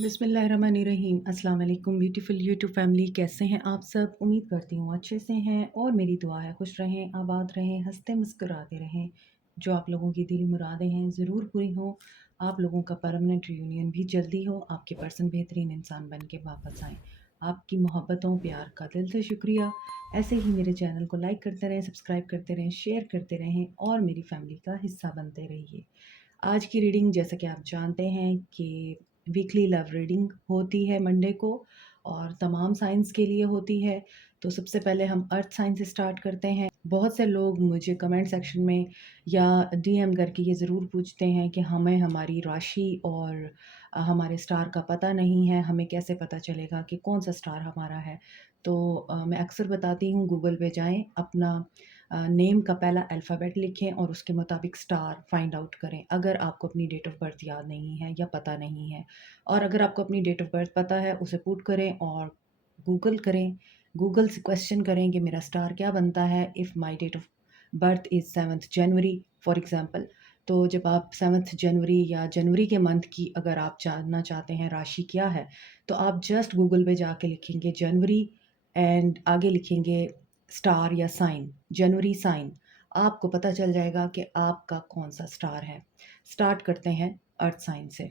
बिस्मिल्लाहिर्रहमानिर्रहीम। अस्सलाम वालेकुम ब्यूटीफुल यूट्यूब फैमिली, कैसे हैं आप सब? उम्मीद करती हूँ अच्छे से हैं और मेरी दुआ है खुश रहें, आबाद रहें, हंसते मुस्कुराते रहें। जो आप लोगों की दिली मुरादें हैं ज़रूर पूरी हों। आप लोगों का परमानेंट रियूनियन भी जल्दी हो, आपके पर्सन बेहतरीन इंसान बन के वापस आएँ। आपकी मोहब्बतों प्यार का दिल से शुक्रिया। ऐसे ही मेरे चैनल को लाइक करते रहें, सब्सक्राइब करते रहें, शेयर करते रहें और मेरी फैमिली का हिस्सा बनते रहिए। आज की रीडिंग जैसा कि आप जानते हैं कि वीकली लव रीडिंग होती है मंडे को और तमाम साइंस के लिए होती है। तो सबसे पहले हम अर्थ साइन से स्टार्ट करते हैं। बहुत से लोग मुझे कमेंट सेक्शन में या डीएम करके ये ज़रूर पूछते हैं कि हमें हमारी राशि और हमारे स्टार का पता नहीं है, हमें कैसे पता चलेगा कि कौन सा स्टार हमारा है। तो मैं अक्सर बताती हूँ गूगल पे जाएं, अपना नेम का पहला अल्फ़ाबेट लिखें और उसके मुताबिक स्टार फाइंड आउट करें। अगर आपको अपनी डेट ऑफ़ बर्थ याद नहीं है या पता नहीं है, और अगर आपको अपनी डेट ऑफ़ बर्थ पता है उसे पुट करें और गूगल करें। गूगल से क्वेश्चन करें कि मेरा स्टार क्या बनता है if my date of birth is 7th January for example. तो जब आप 7th जनवरी या जनवरी के मंथ की अगर आप जानना चाहते हैं राशि क्या है, तो आप जस्ट गूगल पे जाके लिखेंगे जनवरी एंड आगे लिखेंगे स्टार या साइन, जनवरी साइन। आपको पता चल जाएगा कि आपका कौन सा स्टार है। स्टार्ट करते हैं अर्थ साइन से।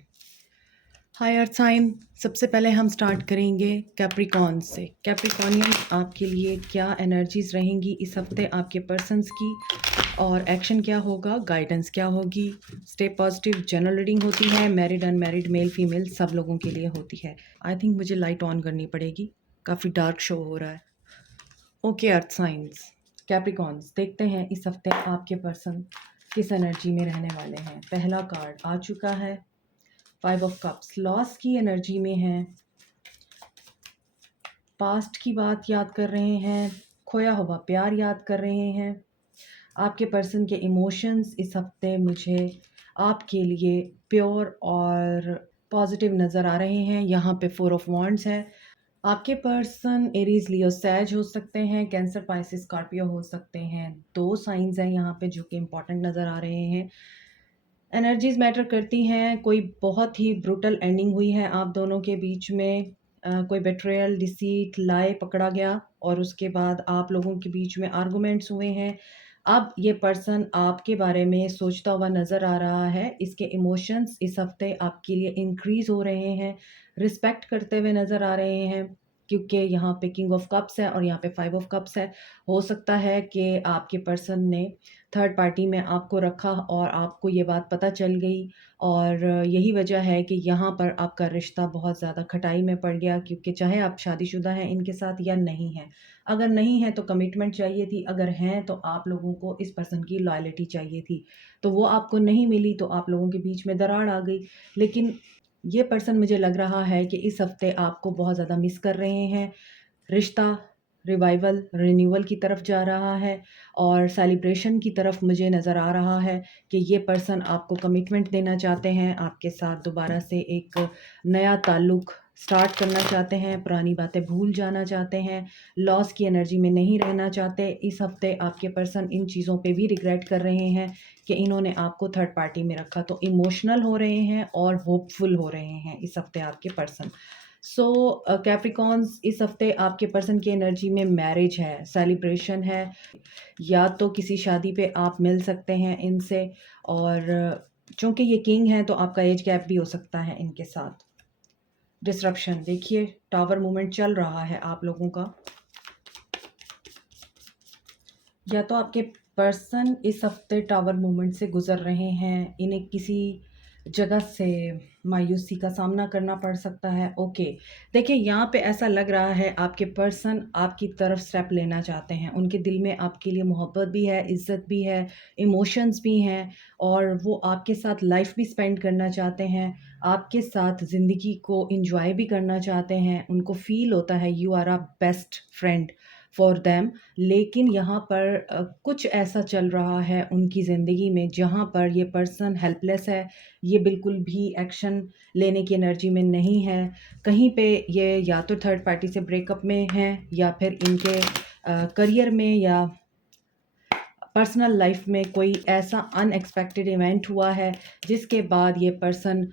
हाय अर्थ साइन, सबसे पहले हम स्टार्ट करेंगे कैप्रिकॉन से। कैप्रिकॉनियन, आपके लिए क्या एनर्जीज रहेंगी इस हफ्ते आपके पर्सन्स की, और एक्शन क्या होगा, गाइडेंस क्या होगी। Stay positive. जनरल रीडिंग होती है, मैरिड अनमैरिड मेल फीमेल सब लोगों के लिए होती है। आई थिंक मुझे लाइट ऑन करनी पड़ेगी, काफ़ी डार्क शो हो रहा है। ओके अर्थ साइंस, कैप्रिकॉन्स, देखते हैं इस हफ्ते आपके पर्सन किस एनर्जी में रहने वाले हैं। पहला कार्ड आ चुका है, 5 ऑफ कप्स, लॉस की एनर्जी में है। पास्ट की बात याद कर रहे हैं, खोया हुआ प्यार याद कर रहे हैं। आपके पर्सन के इमोशंस इस हफ्ते मुझे आपके लिए प्योर और पॉजिटिव नज़र आ रहे हैं। यहाँ पे 4 ऑफ वॉन्ड्स है। आपके पर्सन एरीज लियो सैज हो सकते हैं, कैंसर पाइसिस स्कॉर्पियो हो सकते हैं। 2 साइंस हैं यहाँ पे जो कि इम्पॉर्टेंट नज़र आ रहे हैं। एनर्जीज मैटर करती हैं। कोई बहुत ही ब्रूटल एंडिंग हुई है आप दोनों के बीच में। कोई बेट्रेयल, डिसीट, लाई पकड़ा गया और उसके बाद आप लोगों के बीच में आर्गुमेंट्स हुए हैं। अब ये पर्सन आपके बारे में सोचता हुआ नज़र आ रहा है। इसके इमोशंस इस हफ्ते आपके लिए इंक्रीज़ हो रहे हैं, रिस्पेक्ट करते हुए नज़र आ रहे हैं, क्योंकि यहाँ पे किंग ऑफ कप्स है और यहाँ पे 5 ऑफ कप्स है। हो सकता है कि आपके पर्सन ने थर्ड पार्टी में आपको रखा और आपको ये बात पता चल गई, और यही वजह है कि यहाँ पर आपका रिश्ता बहुत ज़्यादा खटाई में पड़ गया, क्योंकि चाहे आप शादीशुदा हैं इनके साथ या नहीं हैं। अगर नहीं है तो कमिटमेंट चाहिए थी, अगर हैं तो आप लोगों को इस पर्सन की लॉयल्टी चाहिए थी, तो वो आपको नहीं मिली तो आप लोगों के बीच में दरार आ गई। लेकिन ये पर्सन मुझे लग रहा है कि इस हफ्ते आपको बहुत ज़्यादा मिस कर रहे हैं। रिश्ता रिवाइवल, रिन्यूअल की तरफ जा रहा है और सेलिब्रेशन की तरफ मुझे नज़र आ रहा है कि ये पर्सन आपको कमिटमेंट देना चाहते हैं, आपके साथ दोबारा से एक नया ताल्लुक़ स्टार्ट करना चाहते हैं, पुरानी बातें भूल जाना चाहते हैं, लॉस की एनर्जी में नहीं रहना चाहते। इस हफ्ते आपके पर्सन इन चीज़ों पे भी रिग्रेट कर रहे हैं कि इन्होंने आपको थर्ड पार्टी में रखा। तो इमोशनल हो रहे हैं और होपफुल हो रहे हैं इस हफ्ते आपके पर्सन। सो कैप्रिकॉन्स, इस हफ्ते आपके पर्सन की एनर्जी में मैरिज है, सेलिब्रेशन है, या तो किसी शादी पे आप मिल सकते हैं इनसे, और चूंकि ये किंग हैं तो आपका एज गैप भी हो सकता है इनके साथ। डिस्ट्रप्शन, देखिए टावर मूवमेंट चल रहा है आप लोगों का। या तो आपके पर्सन इस हफ्ते टावर मूवमेंट से गुजर रहे हैं, इन्हें किसी जगह से मायूसी का सामना करना पड़ सकता है। ओके, देखिए यहाँ पे ऐसा लग रहा है आपके पर्सन आपकी तरफ स्टेप लेना चाहते हैं। उनके दिल में आपके लिए मोहब्बत भी है, इज्जत भी है, इमोशंस भी हैं, और वो आपके साथ लाइफ भी स्पेंड करना चाहते हैं, आपके साथ ज़िंदगी को इंजॉय भी करना चाहते हैं। उनको फील होता है you are a best friend for them. लेकिन यहाँ पर कुछ ऐसा चल रहा है उनकी ज़िंदगी में जहाँ पर ये पर्सन हेल्पलेस है, ये बिल्कुल भी एक्शन लेने की एनर्जी में नहीं है। कहीं पे ये या तो थर्ड पार्टी से ब्रेकअप में हैं, या फिर इनके करियर में या पर्सनल लाइफ में कोई ऐसा अनएक्सपेक्टेड इवेंट हुआ है जिसके बाद ये पर्सन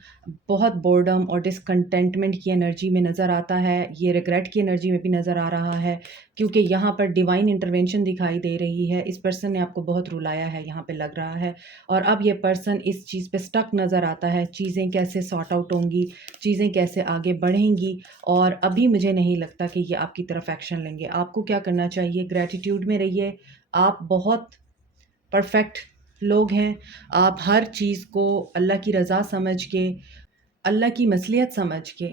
बहुत बोर्डम और डिसकंटेंटमेंट की एनर्जी में नज़र आता है, ये रिग्रेट की एनर्जी में भी नज़र आ रहा है, क्योंकि यहाँ पर डिवाइन इंटरवेंशन दिखाई दे रही है। इस पर्सन ने आपको बहुत रुलाया है, यहाँ पे लग रहा है, और अब ये पर्सन इस चीज़ पे स्टक नज़र आता है। चीज़ें कैसे सॉर्ट आउट होंगी, चीज़ें कैसे आगे बढ़ेंगी, और अभी मुझे नहीं लगता कि ये आपकी तरफ एक्शन लेंगे। आपको क्या करना चाहिए, ग्रैटिट्यूड में रहिए। आप बहुत परफेक्ट लोग हैं। आप हर चीज़ को अल्लाह की रज़ा समझ के, अल्लाह की मसलियत समझ के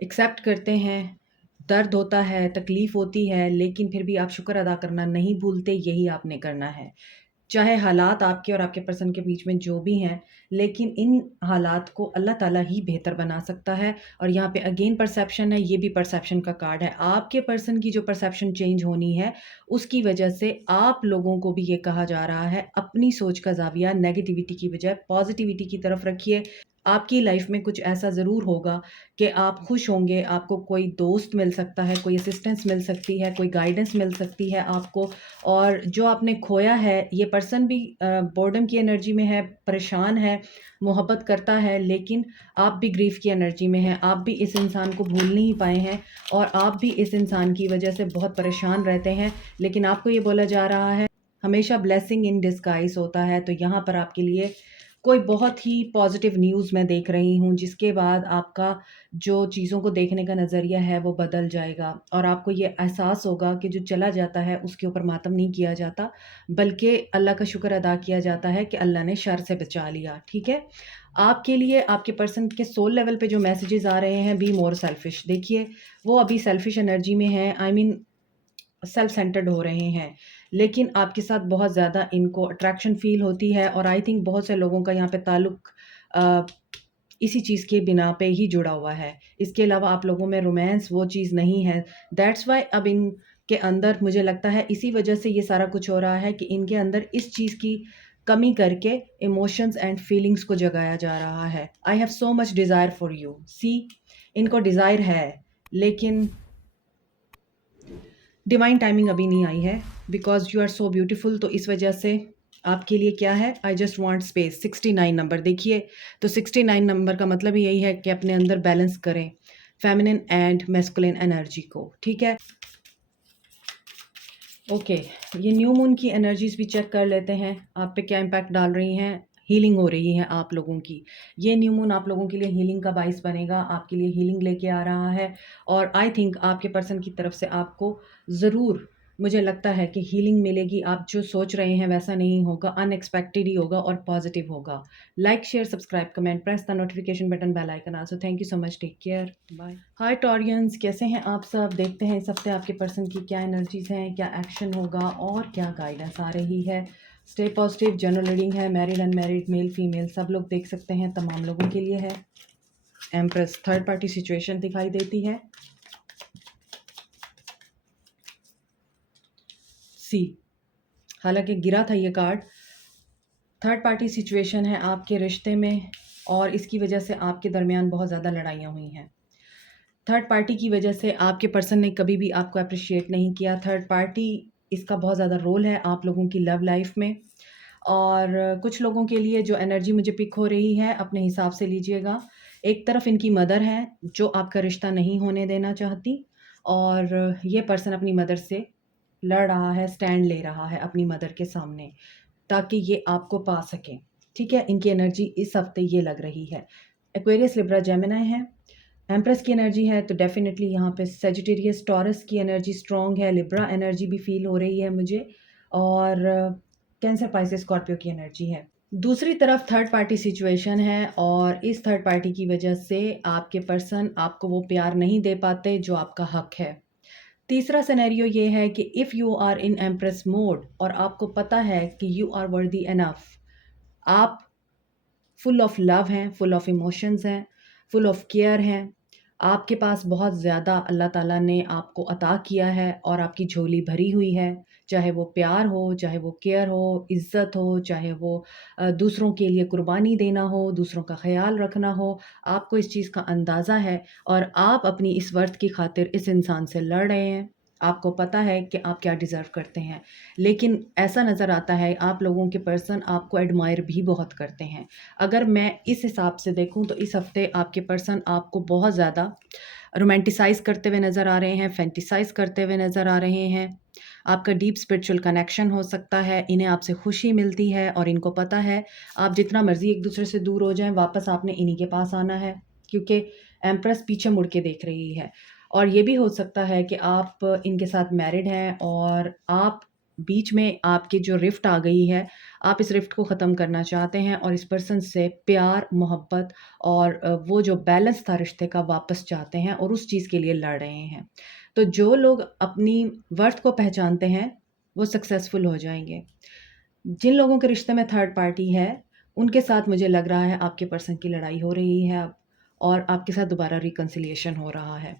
एक्सेप्ट करते हैं। दर्द होता है, तकलीफ़ होती है, लेकिन फिर भी आप शुक्र अदा करना नहीं भूलते, यही आपने करना है। चाहे हालात आपके और आपके पर्सन के बीच में जो भी हैं, लेकिन इन हालात को अल्लाह ताला ही बेहतर बना सकता है। और यहाँ पे अगेन परसेप्शन है, ये भी परसेप्शन का कार्ड है। आपके पर्सन की जो परसेप्शन चेंज होनी है, उसकी वजह से आप लोगों को भी ये कहा जा रहा है, अपनी सोच का ज़ाविया नेगेटिविटी की बजाय पॉजिटिविटी की तरफ रखिए। आपकी लाइफ में कुछ ऐसा ज़रूर होगा कि आप खुश होंगे, आपको कोई दोस्त मिल सकता है, कोई असिस्टेंस मिल सकती है, कोई गाइडेंस मिल सकती है आपको। और जो आपने खोया है, ये पर्सन भी बोर्डम की एनर्जी में है, परेशान है, मोहब्बत करता है, लेकिन आप भी ग्रीफ की एनर्जी में हैं। आप भी इस इंसान को भूल नहीं पाए हैं, और आप भी इस इंसान की वजह से बहुत परेशान रहते हैं। लेकिन आपको ये बोला जा रहा है, हमेशा ब्लेसिंग इन डिस्गाइज होता है। तो यहाँ पर आपके लिए कोई बहुत ही पॉजिटिव न्यूज़ मैं देख रही हूँ, जिसके बाद आपका जो चीज़ों को देखने का नज़रिया है वो बदल जाएगा, और आपको ये एहसास होगा कि जो चला जाता है उसके ऊपर मातम नहीं किया जाता, बल्कि अल्लाह का शुक्र अदा किया जाता है कि अल्लाह ने शर से बचा लिया। ठीक है? आपके लिए आपके पर्सन के सोल लेवल पे जो मैसेजेस आ रहे हैं, बी मोर सेल्फिश। देखिए, वो अभी सेल्फिश एनर्जी में है, आई मीन सेल्फ सेंटर्ड हो रहे हैं, लेकिन आपके साथ बहुत ज़्यादा इनको अट्रैक्शन फ़ील होती है, और आई थिंक बहुत से लोगों का यहाँ पे ताल्लुक अ, इसी चीज़ के बिना पे ही जुड़ा हुआ है। इसके अलावा आप लोगों में रोमांस वो चीज़ नहीं है। दैट्स व्हाई अब इनके अंदर मुझे लगता है इसी वजह से ये सारा कुछ हो रहा है कि इनके अंदर इस चीज़ की कमी करके इमोशंस एंड फीलिंग्स को जगाया जा रहा है। I have so much desire for you. See, इनको डिज़ायर है, लेकिन डिवाइन टाइमिंग अभी नहीं आई है, because you are so beautiful. तो इस वजह से आपके लिए क्या है, I just want space. 69 number देखिए, तो 69 नंबर का मतलब ही यही है कि अपने अंदर बैलेंस करें फेमिनिन एंड मैस्कुलिन एनर्जी को। ठीक है, ओके। ये न्यू मून की एनर्जीज भी चेक कर लेते हैं, आप पे क्या इम्पैक्ट डाल रही हैं। हीलिंग हो रही है आप लोगों की, ये न्यू मून आप लोगों के लिए हीलिंग का बाइस बनेगा, आपके लिए हीलिंग लेके आ रहा है। और आई थिंक आपके पर्सन की तरफ से आपको ज़रूर, मुझे लगता है कि हीलिंग मिलेगी। आप जो सोच रहे हैं वैसा नहीं होगा, अनएक्सपेक्टेड ही होगा और पॉजिटिव होगा। Like, share, subscribe, comment, press the notification button, bell icon also. Thank you so much, take care, bye. Hi Taureans, कैसे हैं आप सब। देखते हैं इस हफ्ते आपके पर्सन की क्या एनर्जीज हैं, क्या एक्शन होगा और क्या गाइडेंस आ रही है। Stay positive. जनरल रीडिंग है, मैरिड अनमैरिड, मेल फीमेल सब लोग देख सकते हैं, तमाम लोगों के लिए है। एम्प्रेस, थर्ड पार्टी सिचुएशन दिखाई देती है। सी, हालांकि गिरा था ये कार्ड। थर्ड पार्टी सिचुएशन है आपके रिश्ते में, और इसकी वजह से आपके दरमियान बहुत ज़्यादा लड़ाइयाँ हुई हैं। थर्ड पार्टी की वजह से आपके पर्सन ने कभी भी आपको अप्रिशिएट नहीं किया। थर्ड पार्टी, इसका बहुत ज़्यादा रोल है आप लोगों की लव लाइफ में। और कुछ लोगों के लिए जो एनर्जी मुझे पिक हो रही है, अपने हिसाब से लीजिएगा। एक तरफ इनकी मदर है जो आपका रिश्ता नहीं होने देना चाहती, और ये पर्सन अपनी मदर से लड़ रहा है, स्टैंड ले रहा है अपनी मदर के सामने, ताकि ये आपको पा सकें। ठीक है, इनकी एनर्जी इस हफ्ते ये लग रही है। एक्वेरियस, लिब्रा, जेमिनी है। एम्प्रेस की एनर्जी है तो डेफिनेटली यहाँ पे सेजिटेरियस, टॉरस की एनर्जी स्ट्रॉन्ग है। लिब्रा एनर्जी भी फील हो रही है मुझे, और कैंसर, पाइसेस, स्कॉर्पियो की एनर्जी है। दूसरी तरफ थर्ड पार्टी सिचुएशन है, और इस थर्ड पार्टी की वजह से आपके पर्सन आपको वो प्यार नहीं दे पाते जो आपका हक है। तीसरा सिनेरियो ये है कि if you are in empress mode और आपको पता है कि यू आर वर्दी इनफ, आप फुल ऑफ लव हैं, फुल ऑफ इमोशंस हैं, फुल ऑफ केयर हैं, आपके पास बहुत ज़्यादा अल्लाह ताला ने आपको अता किया है, और आपकी झोली भरी हुई है। चाहे वो प्यार हो, चाहे वो केयर हो, इज़्ज़त हो, चाहे वो दूसरों के लिए कुर्बानी देना हो, दूसरों का ख़्याल रखना हो, आपको इस चीज़ का अंदाज़ा है, और आप अपनी इस वर्थ की खातिर इस इंसान से लड़ रहे हैं। आपको पता है कि आप क्या डिज़र्व करते हैं। लेकिन ऐसा नज़र आता है आप लोगों के पर्सन आपको एडमायर भी बहुत करते हैं। अगर मैं इस हिसाब से देखूँ तो इस हफ़्ते आपके पर्सन आपको बहुत ज़्यादा रोमांटिसाइज़ करते हुए नज़र आ रहे हैं, फैंटिसाइज़ करते हुए नज़र आ रहे हैं। आपका डीप स्पिरिचुअल कनेक्शन हो सकता है, इन्हें आपसे खुशी मिलती है और इनको पता है आप जितना मर्ज़ी एक-दूसरे से दूर हो जाएँ, वापस आपने इन्हीं के पास आना है, क्योंकि एम्प्रेस पीछे मुड़ के देख रही है। और ये भी हो सकता है कि आप इनके साथ मैरिड हैं और आप बीच में आपकी जो रिफ्ट आ गई है, आप इस रिफ्ट को ख़त्म करना चाहते हैं और इस पर्सन से प्यार, मोहब्बत और वो जो बैलेंस था रिश्ते का वापस चाहते हैं और उस चीज़ के लिए लड़ रहे हैं। तो जो लोग अपनी वर्थ को पहचानते हैं, वो सक्सेसफुल हो जाएँगे। जिन लोगों के रिश्ते में थर्ड पार्टी है, उनके साथ मुझे लग रहा है आपके पर्सन की लड़ाई हो रही है अब और आपके साथ दोबारा रिकन्सिलिएशन हो रहा है।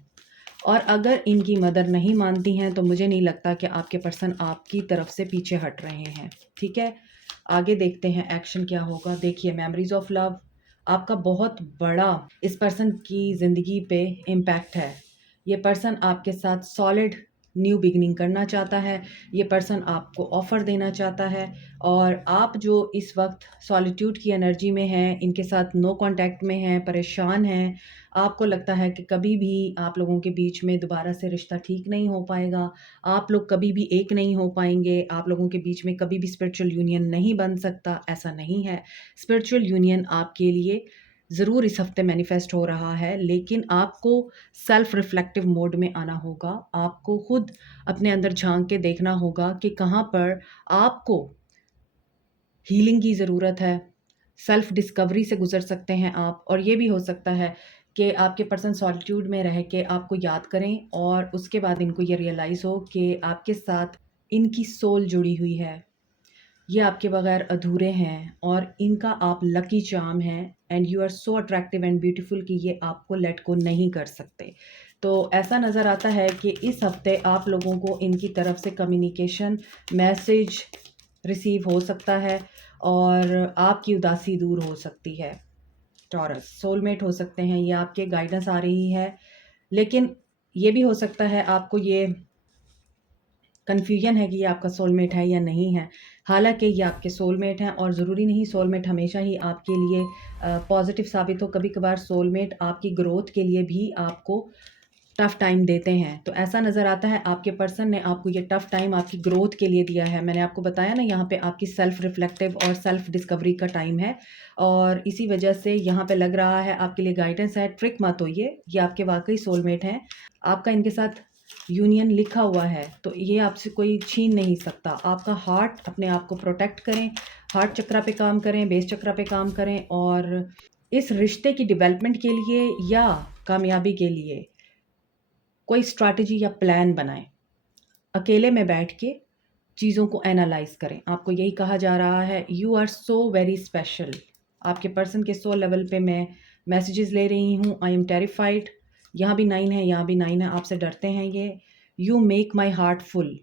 और अगर इनकी मदर नहीं मानती हैं, तो मुझे नहीं लगता कि आपके पर्सन आपकी तरफ से पीछे हट रहे हैं, ठीक है? आगे देखते हैं एक्शन क्या होगा। देखिए मेमोरीज़ ऑफ लव आपका बहुत बड़ा इस पर्सन की ज़िंदगी पे इम्पैक्ट है। ये पर्सन आपके साथ सॉलिड न्यू बिगिनिंग करना चाहता है। ये पर्सन आपको ऑफ़र देना चाहता है और आप जो इस वक़्त सॉलिट्यूड की एनर्जी में हैं, इनके साथ नो कॉन्टैक्ट में हैं, परेशान हैं, आपको लगता है कि कभी भी आप लोगों के बीच में दोबारा से रिश्ता ठीक नहीं हो पाएगा, आप लोग कभी भी एक नहीं हो पाएँगे, आप लोगों के बीच में कभी भी स्पिरिचुअल यूनियन नहीं बन सकता, ऐसा नहीं है। स्पिरिचुअल यूनियन आपके लिए ज़रूर इस हफ़्ते मैनिफेस्ट हो रहा है, लेकिन आपको सेल्फ रिफ्लेक्टिव मोड में आना होगा। आपको खुद अपने अंदर झाँक के देखना होगा कि कहाँ पर आपको हीलिंग की ज़रूरत है। सेल्फ डिस्कवरी से गुज़र सकते हैं आप और ये भी हो सकता है कि आपके पर्सन सॉलिट्यूड में रह के आपको याद करें और उसके बाद इनको ये रियलाइज़ हो कि आपके साथ इनकी सोल जुड़ी हुई है। ये आपके बगैर अधूरे हैं और इनका आप लकी चार्म हैं and you are so attractive and beautiful कि ये आपको लेट गो नहीं कर सकते। तो ऐसा नज़र आता है कि इस हफ़्ते आप लोगों को इनकी तरफ से कम्युनिकेशन, मैसेज रिसीव हो सकता है और आपकी उदासी दूर हो सकती है। टॉरस सोलमेट हो सकते हैं, ये आपके गाइडेंस आ रही है, लेकिन ये भी हो सकता है आपको ये कन्फ्यूजन है कि ये आपका सोलमेट है या नहीं है। हालाँकि ये आपके सोलमेट हैं और ज़रूरी नहीं सोलमेट हमेशा ही आपके लिए पॉज़िटिव साबित हो। कभी-कभार सोलमेट आपकी ग्रोथ के लिए भी आपको टफ़ टाइम देते हैं। तो ऐसा नज़र आता है आपके पर्सन ने आपको ये टफ़ टाइम आपकी ग्रोथ के लिए दिया है। मैंने आपको बताया ना यहाँ पे आपकी सेल्फ रिफ्लेक्टिव और सेल्फ डिस्कवरी का टाइम है और इसी वजह से यहाँ पे लग रहा है आपके लिए गाइडेंस है। ट्रिक मत होइए, ये आपके वाक़ई सोलमेट हैं। आपका इनके साथ यूनियन लिखा हुआ है, तो ये आपसे कोई छीन नहीं सकता। आपका हार्ट अपने आप को प्रोटेक्ट करें, हार्ट चक्रा पे काम करें, बेस चक्रा पे काम करें और इस रिश्ते की डेवलपमेंट के लिए या कामयाबी के लिए कोई स्ट्रैटेजी या प्लान बनाएँ। अकेले में बैठ के चीज़ों को एनालाइज़ करें। आपको यही कहा जा रहा है you are so very special. आपके पर्सन के सोल लेवल पे मैं मैसेजेस ले रही हूँ। I am terrified. यहाँ भी 9 है, यहाँ भी 9 है, आपसे डरते हैं ये। You make my heart full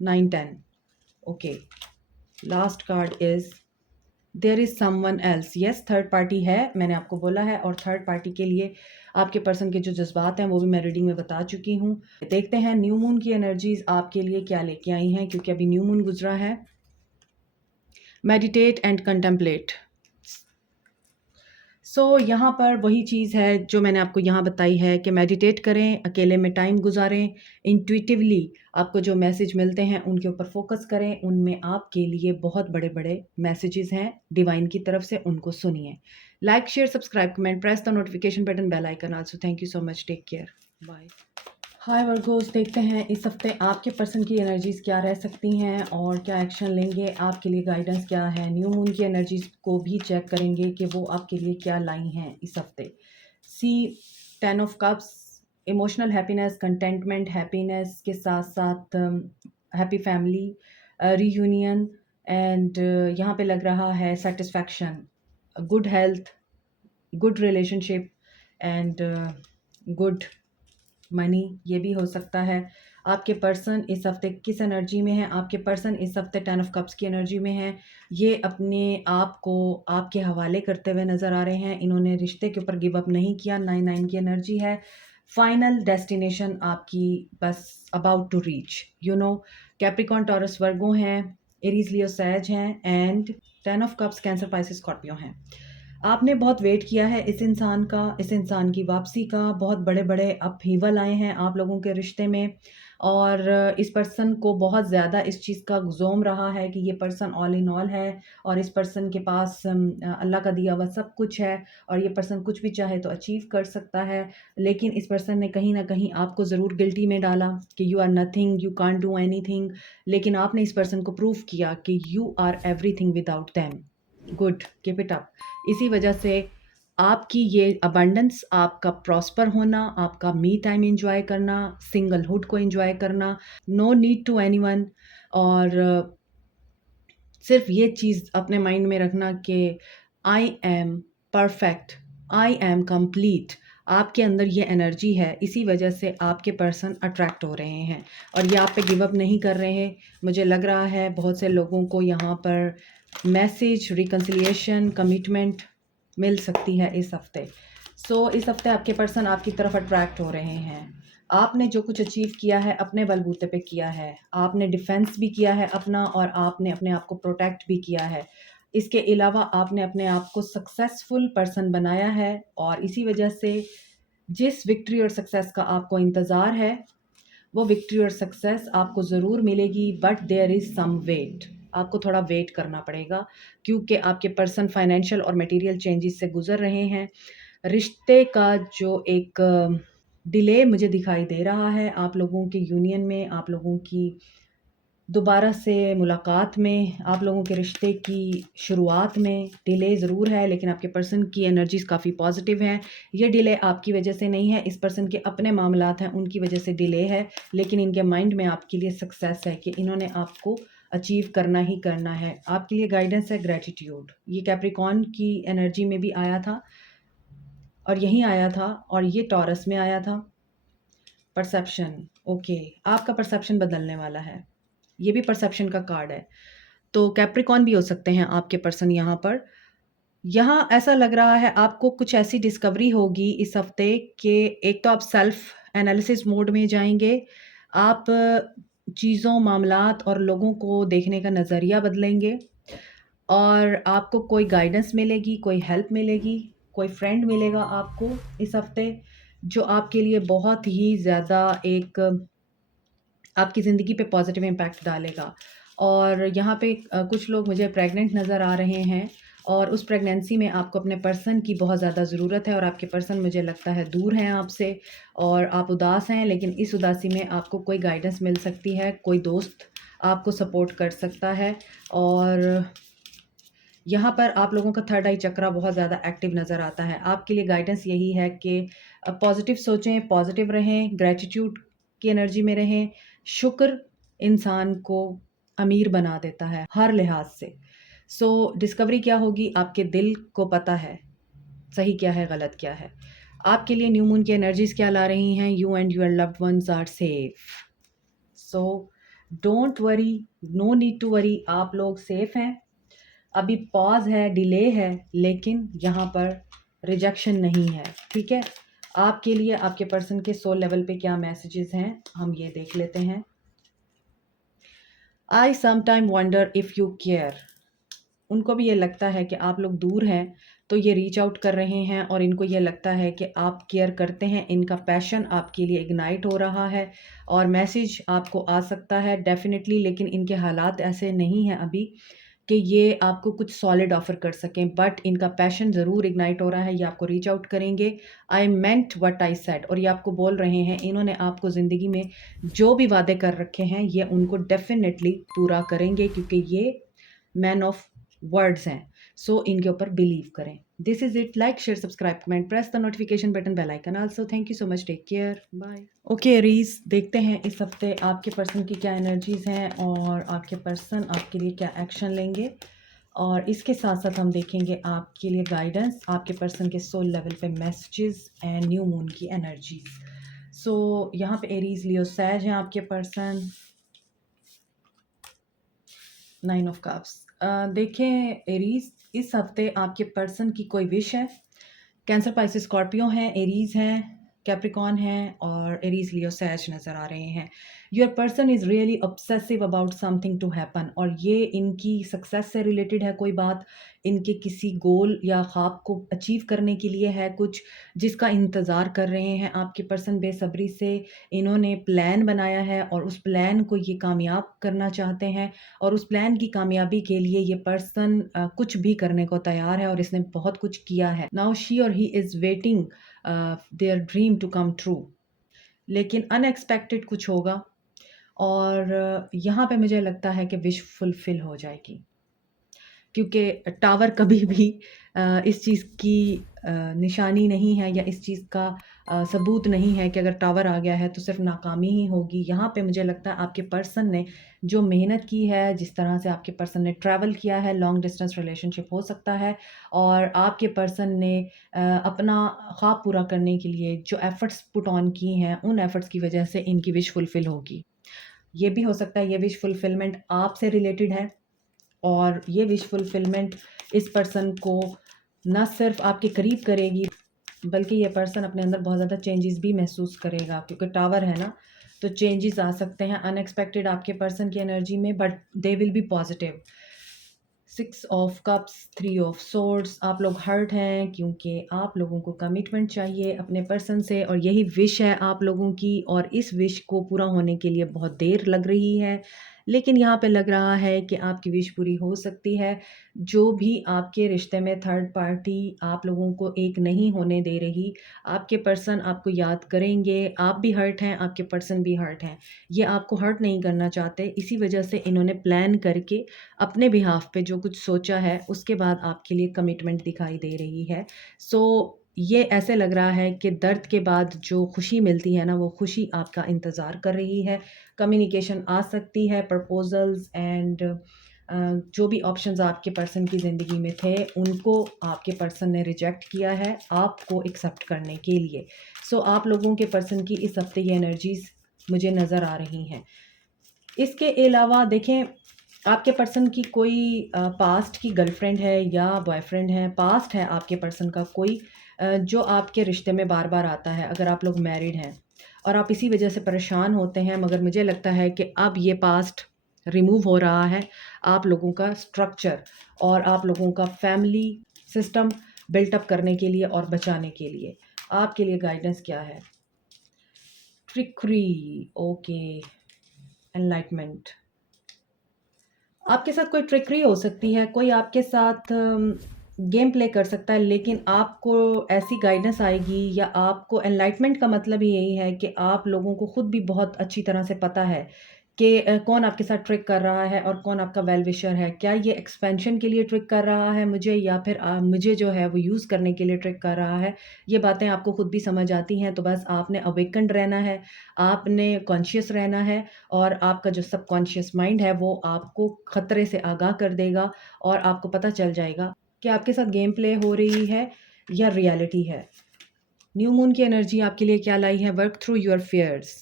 9-10 okay. Last card is there is someone else. Yes third party है, मैंने आपको बोला है और थर्ड पार्टी के लिए आपके पर्सन के जो जज्बात हैं वो भी मैं रीडिंग में बता चुकी हूँ। देखते हैं न्यू मून की एनर्जीज आपके लिए क्या लेके आई हैं, क्योंकि अभी न्यू मून गुजरा है। Meditate and contemplate. सो यहाँ पर वही चीज़ है जो मैंने आपको यहाँ बताई है कि मेडिटेट करें, अकेले में टाइम गुजारें, इंट्यूटिवली आपको जो मैसेज मिलते हैं उनके ऊपर फोकस करें। उनमें आपके लिए बहुत बड़े बड़े मैसेजेस हैं डिवाइन की तरफ से, उनको सुनिए। Like share subscribe comment press the notification button, bell icon also. Thank you so much, take care, bye. Hi Virgos, देखते हैं इस हफ्ते आपके पर्सन की एनर्जीज़ क्या रह सकती हैं और क्या एक्शन लेंगे, आपके लिए गाइडेंस क्या है। न्यू मून की एनर्जीज़ को भी चेक करेंगे कि वो आपके लिए क्या लाई हैं इस हफ्ते। See 10 of cups, emotional happiness, contentment, happiness के साथ साथ हैप्पी फैमिली रीयूनियन एंड यहाँ पे लग रहा है satisfaction, good health, good relationship and good money. ये भी हो सकता है। आपके पर्सन इस हफ्ते किस एनर्जी में है, आपके पर्सन इस हफ्ते 10 ऑफ कप्स की एनर्जी में है। ये अपने आप को आपके हवाले करते हुए नज़र आ रहे हैं। इन्होंने रिश्ते के ऊपर गिव अप नहीं किया। 9-9 की एनर्जी है। फाइनल डेस्टिनेशन आपकी बस about to reach, you know. Capricorn Taurus Virgo हैं, एरीज लियो सैज हैं, and 10 of cups Cancer Pisces Scorpio हैं। आपने बहुत वेट किया है इस इंसान का, इस इंसान की वापसी का। बहुत बड़े बड़े अपहीवल आए हैं आप लोगों के रिश्ते में, और इस पर्सन को बहुत ज़्यादा इस चीज़ का ज़ोम रहा है कि ये पर्सन ऑल इन ऑल है, और इस पर्सन के पास अल्लाह का दिया हुआ सब कुछ है, और ये पर्सन कुछ भी चाहे तो अचीव कर सकता है। लेकिन इस पर्सन ने कहीं ना कहीं आपको ज़रूर गिल्टी में डाला कि you are nothing, you can't do anything. लेकिन आपने इस पर्सन को प्रूव किया कि you are everything without them. Good, keep it up. इसी वजह से आपकी ये अबंडेंस, आपका प्रॉस्पर होना, आपका मी टाइम एंजॉय करना, सिंगलहुड को एंजॉय करना, नो नीड टू एनीवन। और सिर्फ ये चीज़ अपने माइंड में रखना कि I am perfect, I am complete. आपके अंदर ये एनर्जी है, इसी वजह से आपके पर्सन अट्रैक्ट हो रहे हैं, और ये आप पे गिव अप नहीं कर रहे हैं। मुझे लग रहा है बहुत से लोगों को यहाँ पर मैसेज, रिकन्सिलिएशन, कमिटमेंट मिल सकती है इस हफ्ते। इस हफ्ते आपके पर्सन आपकी तरफ अट्रैक्ट हो रहे हैं। आपने जो कुछ अचीव किया है अपने बलबूते पे किया है, आपने डिफेंस भी किया है अपना, और आपने अपने आप को प्रोटेक्ट भी किया है। इसके अलावा आपने अपने आप को सक्सेसफुल पर्सन बनाया है, और इसी वजह से जिस विक्ट्री और सक्सेस का आपको इंतज़ार है, वो विक्ट्री और सक्सेस आपको ज़रूर मिलेगी, but there is some wait. आपको थोड़ा वेट करना पड़ेगा, क्योंकि आपके पर्सन फाइनेंशियल और मटेरियल चेंजेस से गुजर रहे हैं। रिश्ते का जो एक डिले मुझे दिखाई दे रहा है आप लोगों के यूनियन में, आप लोगों की दोबारा से मुलाकात में, आप लोगों के रिश्ते की शुरुआत में डिले ज़रूर है, लेकिन आपके पर्सन की एनर्जीज़ काफ़ी पॉजिटिव हैं। ये डिले आपकी वजह से नहीं है, इस पर्सन के अपने मामलात हैं, उनकी वजह से डिले है। लेकिन इनके माइंड में आपके लिए सक्सेस है कि इन्होंने आपको अचीव करना ही करना है। आपके लिए गाइडेंस है ग्रैटिट्यूड। ये कैप्रिकॉन की एनर्जी में भी आया था, और यहीं आया था, और ये टॉरस में आया था। परसेप्शन, ओके, आपका परसेप्शन बदलने वाला है। ये भी परसेप्शन का कार्ड है, तो कैप्रिकॉन भी हो सकते हैं आपके पर्सन यहाँ पर। यहाँ ऐसा लग रहा है आपको कुछ ऐसी डिस्कवरी होगी इस हफ्ते कि एक तो आप सेल्फ एनालिसिस मोड में जाएंगे, आप चीज़ों, मामलात और लोगों को देखने का नज़रिया बदलेंगे, और आपको कोई गाइडेंस मिलेगी, कोई हेल्प मिलेगी, कोई फ्रेंड मिलेगा आपको इस हफ्ते, जो आपके लिए बहुत ही ज़्यादा एक आपकी ज़िंदगी पे पॉजिटिव इम्पैक्ट डालेगा। और यहाँ पे कुछ लोग मुझे प्रेग्नेंट नज़र आ रहे हैं, और उस प्रेगनेंसी में आपको अपने पर्सन की बहुत ज़्यादा ज़रूरत है, और आपके पर्सन मुझे लगता है दूर हैं आपसे, और आप उदास हैं। लेकिन इस उदासी में आपको कोई गाइडेंस मिल सकती है, कोई दोस्त आपको सपोर्ट कर सकता है। और यहाँ पर आप लोगों का थर्ड आई चक्रा बहुत ज़्यादा एक्टिव नज़र आता है। आपके लिए गाइडेंस यही है कि पॉजिटिव सोचें, पॉजिटिव रहें, ग्रैटिट्यूड की एनर्जी में रहें। शुक्र इंसान को अमीर बना देता है हर लिहाज से। डिस्कवरी क्या होगी, आपके दिल को पता है सही क्या है, गलत क्या है। आपके लिए न्यू मून की एनर्जीज क्या ला रही हैं, you and your loved ones are safe. So don't worry, no need to worry, आप लोग सेफ हैं। अभी पॉज है, डिले है, लेकिन यहाँ पर रिजेक्शन नहीं है, ठीक है। आपके लिए आपके पर्सन के सोल लेवल पे क्या मैसेजेस हैं, हम ये देख लेते हैं। आई sometime wonder if you care. उनको भी ये लगता है कि आप लोग दूर हैं, तो ये रीच आउट कर रहे हैं, और इनको ये लगता है कि आप केयर करते हैं। इनका पैशन आपके लिए इग्नाइट हो रहा है, और मैसेज आपको आ सकता है डेफिनेटली। लेकिन इनके हालात ऐसे नहीं हैं अभी कि ये आपको कुछ सॉलिड ऑफ़र कर सकें, बट इनका पैशन ज़रूर इग्नाइट हो रहा है। ये आपको रीच आउट करेंगे। आई मेंट व्हाट आई सेड, और ये आपको बोल रहे हैं, इन्होंने आपको ज़िंदगी में जो भी वादे कर रखे हैं ये उनको डेफिनेटली पूरा करेंगे, क्योंकि ये मैन ऑफ वर्ड्स हैं। इनके ऊपर बिलीव करें। This is it. Like, share, subscribe, comment, press the notification button, bell icon also. Thank you so much, take care, bye. Okay Aries, देखते हैं इस हफ्ते आपके पर्सन की क्या एनर्जीज हैं, और आपके पर्सन आपके लिए क्या एक्शन लेंगे। और इसके साथ साथ हम देखेंगे आपके लिए गाइडेंस, आपके पर्सन के सोल लेवल पे मैसेजेस एंड न्यू मून की एनर्जीज। यहाँ पे एरीज लियो सैज हैं आपके पर्सन, 9 ऑफ कप्स। देखें एरीज, इस हफ्ते आपके पर्सन की कोई विश है। कैंसर, पाइसेस, स्कॉर्पियो हैं, एरीज हैं, कैप्रिकॉन हैं और एरीज लियो सैज नज़र आ रहे हैं। Your person is really obsessive about something to happen, और ये इनकी सक्सेस से रिलेटेड है कोई बात, इनके किसी गोल या ख्वाब को अचीव करने के लिए है कुछ जिसका इंतज़ार कर रहे हैं आपके पर्सन बेसब्री से। इन्होंने प्लान बनाया है और उस प्लान को ये कामयाब करना चाहते हैं, और उस प्लान की कामयाबी के लिए ये पर्सन कुछ भी करने को तैयार है और इसने बहुत कुछ किया है। नाउ शी और he is waiting their dream to come true, लेकिन अनएक्सपेक्टेड कुछ होगा, और यहाँ पे मुझे लगता है कि विश फुलफिल हो जाएगी, क्योंकि टावर कभी भी इस चीज़ की निशानी नहीं है या इस चीज़ का सबूत नहीं है कि अगर टावर आ गया है तो सिर्फ नाकामी ही होगी। यहाँ पे मुझे लगता है आपके पर्सन ने जो मेहनत की है, जिस तरह से आपके पर्सन ने ट्रैवल किया है, लॉन्ग डिस्टेंस रिलेशनशिप हो सकता है, और आपके पर्सन ने अपना ख्वाब पूरा करने के लिए जो एफ़र्ट्स पुट ऑन की हैं, उन एफ़र्ट्स की वजह से इनकी विश फुलफ़िल होगी। ये भी हो सकता है ये विश फुलफ़िलमेंट आपसे रिलेटेड है, और ये विश फुलफ़िलमेंट इस पर्सन को ना सिर्फ आपके करीब करेगी, बल्कि ये पर्सन अपने अंदर बहुत ज़्यादा चेंजेस भी महसूस करेगा, क्योंकि टावर है ना, तो चेंजेस आ सकते हैं अनएक्सपेक्टेड आपके पर्सन की एनर्जी में, but they will be positive. 6 of cups, 3 of swords, आप लोग हर्ट हैं क्योंकि आप लोगों को कमिटमेंट चाहिए अपने पर्सन से, और यही विश है आप लोगों की, और इस विश को पूरा होने के लिए बहुत देर लग रही है, लेकिन यहाँ पे लग रहा है कि आपकी विश पूरी हो सकती है। जो भी आपके रिश्ते में थर्ड पार्टी आप लोगों को एक नहीं होने दे रही, आपके पर्सन आपको याद करेंगे, आप भी हर्ट हैं, आपके पर्सन भी हर्ट हैं। ये आपको हर्ट नहीं करना चाहते, इसी वजह से इन्होंने प्लान करके अपने बिहाफ पे जो कुछ सोचा है उसके बाद आपके लिए कमिटमेंट दिखाई दे रही है। सो ये ऐसे लग रहा है कि दर्द के बाद जो खुशी मिलती है ना, वो खुशी आपका इंतज़ार कर रही है। कम्युनिकेशन आ सकती है, प्रपोजल्स एंड जो भी ऑप्शंस आपके पर्सन की ज़िंदगी में थे उनको आपके पर्सन ने रिजेक्ट किया है आपको एक्सेप्ट करने के लिए। सो आप लोगों के पर्सन की इस हफ्ते ये एनर्जीज़ मुझे नज़र आ रही हैं। इसके अलावा देखें, आपके पर्सन की कोई पास्ट की गर्लफ्रेंड है या बॉयफ्रेंड है, पास्ट है आपके पर्सन का कोई जो आपके रिश्ते में बार-बार आता है। अगर आप लोग मैरिड हैं और आप इसी वजह से परेशान होते हैं, मगर मुझे लगता है कि अब ये पास्ट रिमूव हो रहा है। आप लोगों का स्ट्रक्चर और आप लोगों का फैमिली सिस्टम बिल्ट अप करने के लिए और बचाने के लिए आपके लिए गाइडेंस क्या है? Trickery, okay, enlightenment. आपके साथ कोई ट्रिकरी हो सकती है, कोई आपके साथ गेम प्ले कर सकता है, लेकिन आपको ऐसी गाइडेंस आएगी या आपको एनलाइटमेंट का मतलब ही यही है कि आप लोगों को खुद भी बहुत अच्छी तरह से पता है कि कौन आपके साथ ट्रिक कर रहा है और कौन आपका वेल विशर है। क्या ये एक्सपेंशन के लिए ट्रिक कर रहा है मुझे, या फिर मुझे जो है वो यूज़ करने के लिए ट्रिक कर रहा है। ये बातें आपको खुद भी समझ आती हैं, तो बस आपने अवेकन्ड रहना है, आपने कॉन्शियस रहना है, और आपका जो सबकॉन्शियस माइंड है वो आपको खतरे से आगाह कर देगा, और आपको पता चल जाएगा कि आपके साथ गेम प्ले हो रही है या रियलिटी है। न्यू मून की एनर्जी आपके लिए क्या लाई है? Work through your fears.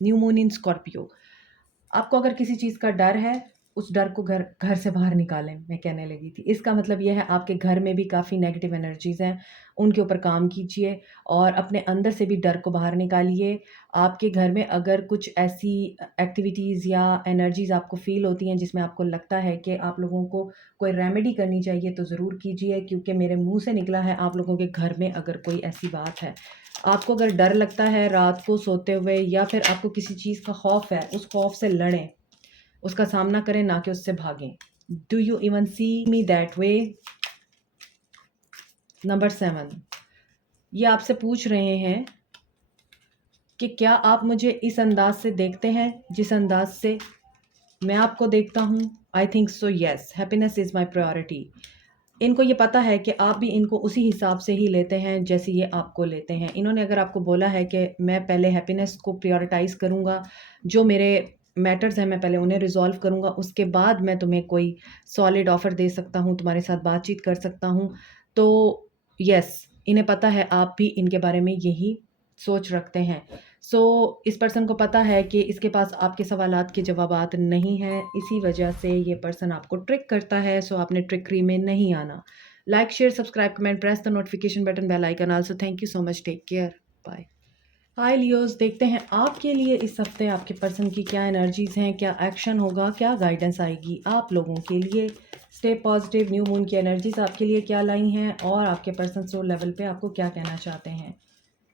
New moon in Scorpio. आपको अगर किसी चीज़ का डर है, उस डर को घर घर से बाहर निकालें, मैं कहने लगी थी। इसका मतलब ये है आपके घर में भी काफ़ी नेगेटिव एनर्जीज़ हैं, उनके ऊपर काम कीजिए और अपने अंदर से भी डर को बाहर निकालिए। आपके घर में अगर कुछ ऐसी एक्टिविटीज़ या एनर्जीज़ आपको फ़ील होती हैं जिसमें आपको लगता है कि आप लोगों को कोई रेमेडी करनी चाहिए, तो ज़रूर कीजिए, क्योंकि मेरे मुँह से निकला है आप लोगों के घर में अगर कोई ऐसी बात है। आपको अगर डर लगता है रात को सोते हुए, या फिर आपको किसी चीज़ का खौफ है, उस खौफ से लड़ें, उसका सामना करें, ना कि उससे भागें। Do you even see me that way? Number 7, ये आपसे पूछ रहे हैं कि क्या आप मुझे इस अंदाज से देखते हैं जिस अंदाज से मैं आपको देखता हूँ? I think so, yes, happiness is my priority. इनको ये पता है कि आप भी इनको उसी हिसाब से ही लेते हैं जैसे ये आपको लेते हैं। इन्होंने अगर आपको बोला है कि मैं पहले हैप्पीनेस को प्रायोरिटाइज़ करूँगा, जो मेरे मैटर्स हैं मैं पहले उन्हें रिज़ॉल्व करूँगा, उसके बाद मैं तुम्हें कोई सॉलिड ऑफ़र दे सकता हूँ, तुम्हारे साथ बातचीत कर सकता हूँ। तो येस, इन्हें पता है आप भी इनके बारे में यही सोच रखते हैं। सो इस पर्सन को पता है कि इसके पास आपके सवालात के जवाबात नहीं हैं, इसी वजह से ये पर्सन आपको ट्रिक करता है। सो आपने ट्रिकरी में नहीं आना। Like, share, subscribe, comment, press the notification button, bell icon. Also thank you so much, take care, bye. Hi Leos, देखते हैं आपके लिए इस हफ्ते आपके पर्सन की क्या एनर्जीज़ हैं, क्या एक्शन होगा, क्या गाइडेंस आएगी आप लोगों के लिए। Stay positive. न्यू मून की एनर्जीज आपके लिए क्या लाई हैं और आपके पर्सन सोल लेवल पे आपको क्या कहना चाहते हैं।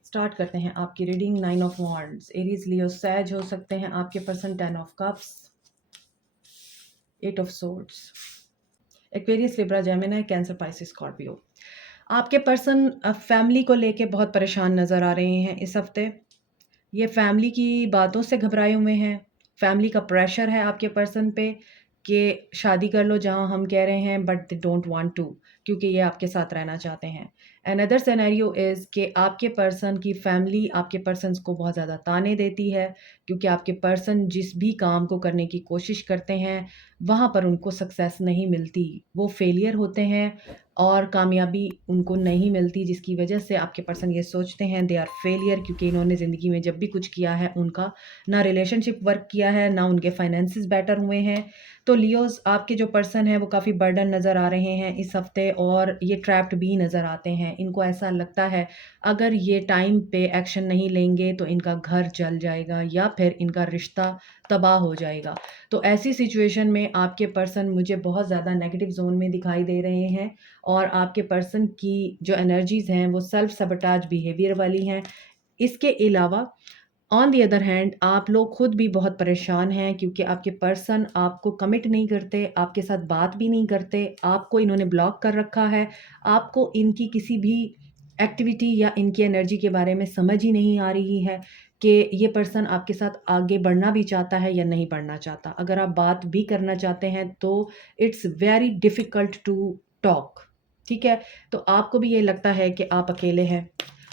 स्टार्ट करते हैं आपकी reading. 9 of wands, Aries Leo Sag हो सकते हैं आपके person. 10 of cups, 8 of swords, Aquarius, Libra, Gemini, Cancer, Pisces, Scorpio. आपके पर्सन फैमिली को लेके बहुत परेशान नज़र आ रहे हैं इस हफ्ते। ये फैमिली की बातों से घबराए हुए हैं। फैमिली का प्रेशर है आपके पर्सन पे कि शादी कर लो, जहाँ हम कह रहे हैं but they don't want to, क्योंकि ये आपके साथ रहना चाहते हैं। अनदर सिनेरियो इज़ कि आपके पर्सन की फैमिली आपके पर्सन्स को बहुत ज़्यादा ताने देती है, क्योंकि आपके पर्सन जिस भी काम को करने की कोशिश करते हैं वहाँ पर उनको सक्सेस नहीं मिलती, वो फेलियर होते हैं और कामयाबी उनको नहीं मिलती, जिसकी वजह से आपके पर्सन ये सोचते हैं दे आर फेलियर, क्योंकि इन्होंने ज़िंदगी में जब भी कुछ किया है उनका ना रिलेशनशिप वर्क किया है, ना उनके फाइनेंसेस बेटर हुए हैं। तो लियोस, आपके जो पर्सन है वो काफ़ी बर्डन नज़र आ रहे हैं इस हफ्ते और ये ट्रैप्ड भी नज़र आते हैं। इनको ऐसा लगता है अगर ये टाइम पे एक्शन नहीं लेंगे तो इनका घर जल जाएगा या फिर इनका रिश्ता तबाह हो जाएगा। तो ऐसी सिचुएशन में आपके पर्सन मुझे बहुत ज़्यादा नेगेटिव जोन में दिखाई दे रहे हैं और आपके पर्सन की जो एनर्जीज़ हैं वो सेल्फ सबटाज बिहेवियर वाली हैं। इसके अलावा ऑन दी अदर हैंड आप लोग खुद भी बहुत परेशान हैं, क्योंकि आपके पर्सन आपको कमिट नहीं करते, आपके साथ बात भी नहीं करते, आपको इन्होंने ब्लॉक कर रखा है। आपको इनकी किसी भी एक्टिविटी या इनकी एनर्जी के बारे में समझ ही नहीं आ रही है कि ये पर्सन आपके साथ आगे बढ़ना भी चाहता है या नहीं बढ़ना चाहता। अगर आप बात भी करना चाहते हैं तो it's very difficult to talk. ठीक है? तो आपको भी ये लगता है कि आप अकेले हैं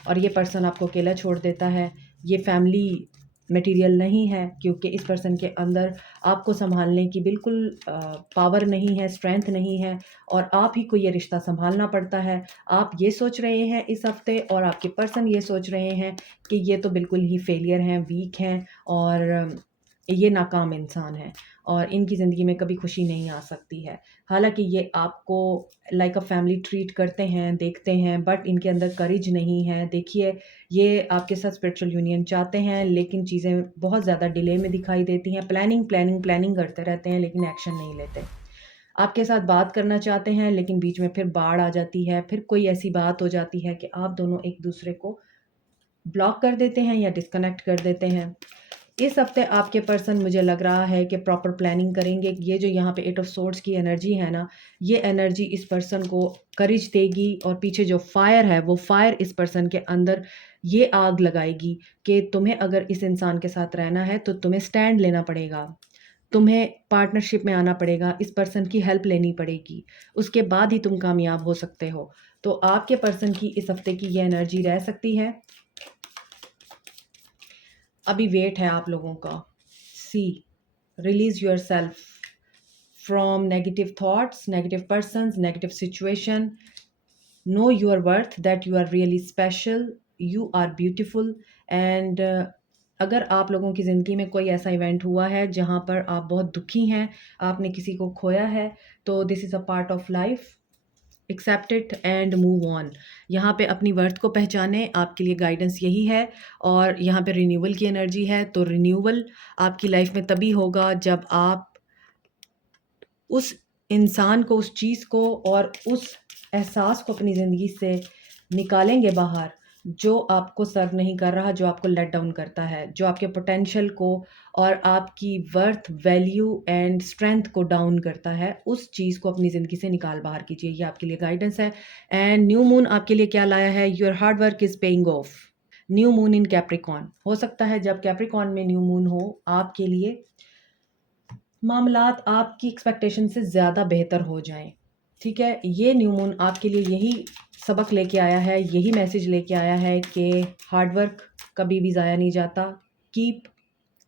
और ये पर्सन आपको अकेला छोड़ देता है। ये फैमिली मटेरियल नहीं है, क्योंकि इस पर्सन के अंदर आपको सँभालने की बिल्कुल पावर नहीं है, स्ट्रेंथ नहीं है और आप ही को ये रिश्ता सँभालना पड़ता है। आप ये सोच रहे हैं इस हफ़्ते और आपके पर्सन ये सोच रहे हैं कि ये तो बिल्कुल ही फेलियर हैं, वीक हैं और ये नाकाम इंसान हैं और इनकी ज़िंदगी में कभी खुशी नहीं आ सकती है। हालाँकि ये आपको लाइक अ फैमिली ट्रीट करते हैं, देखते हैं, बट इनके अंदर करेज नहीं है। देखिए, ये आपके साथ स्पिरिचुअल यूनियन चाहते हैं, लेकिन चीज़ें बहुत ज़्यादा डिले में दिखाई देती हैं। प्लानिंग, प्लानिंग, प्लानिंग करते रहते हैं, लेकिन एक्शन नहीं लेते। आपके साथ बात करना चाहते हैं, लेकिन बीच में फिर बाढ़ आ जाती है, फिर कोई ऐसी बात हो जाती है कि आप दोनों एक-दूसरे को ब्लॉक कर देते हैं या डिस्कनेक्ट कर देते हैं। इस हफ्ते आपके पर्सन मुझे लग रहा है कि प्रॉपर प्लानिंग करेंगे। ये जो यहाँ पे 8 ऑफ सोर्ड्स की एनर्जी है ना, ये एनर्जी इस पर्सन को करेज देगी और पीछे जो फायर है वो फायर इस पर्सन के अंदर ये आग लगाएगी कि तुम्हें अगर इस इंसान के साथ रहना है तो तुम्हें स्टैंड लेना पड़ेगा, तुम्हें पार्टनरशिप में आना पड़ेगा, इस पर्सन की हेल्प लेनी पड़ेगी, उसके बाद ही तुम कामयाब हो सकते हो। तो आपके पर्सन की इस हफ्ते की ये एनर्जी रह सकती है। अभी वेट है आप लोगों का। See, release your self from negative thoughts, negative persons, negative situation. Know your worth, that you are really special, you are beautiful and अगर आप लोगों की ज़िंदगी में कोई ऐसा इवेंट हुआ है जहाँ पर आप बहुत दुखी हैं, आपने किसी को खोया है, तो this is a part of life. Accept it and move on. यहाँ पे अपनी वर्थ को पहचानें, आपके लिए गाइडेंस यही है। और यहाँ पे रिन्यूअल की एनर्जी है, तो रिन्यूअल आपकी लाइफ में तभी होगा जब आप उस इंसान को, उस चीज़ को और उस एहसास को अपनी ज़िंदगी से निकालेंगे बाहर, जो आपको सर्व नहीं कर रहा, जो आपको लेट डाउन करता है, जो आपके पोटेंशियल को और आपकी वर्थ, वैल्यू एंड स्ट्रेंथ को डाउन करता है। उस चीज़ को अपनी ज़िंदगी से निकाल बाहर कीजिए। ये आपके लिए गाइडेंस है। एंड न्यू मून आपके लिए क्या लाया है? Your hard work is paying off. New moon in Capricorn. हो सकता है जब कैप्रिकॉर्न में न्यू मून हो, आपके लिए मामलात आपकी एक्सपेक्टेशन से ज़्यादा बेहतर हो जाएं। ठीक है? ये न्यू मून आपके लिए यही सबक लेके आया है, यही मैसेज लेके आया है कि हार्ड वर्क कभी भी ज़ाया नहीं जाता। Keep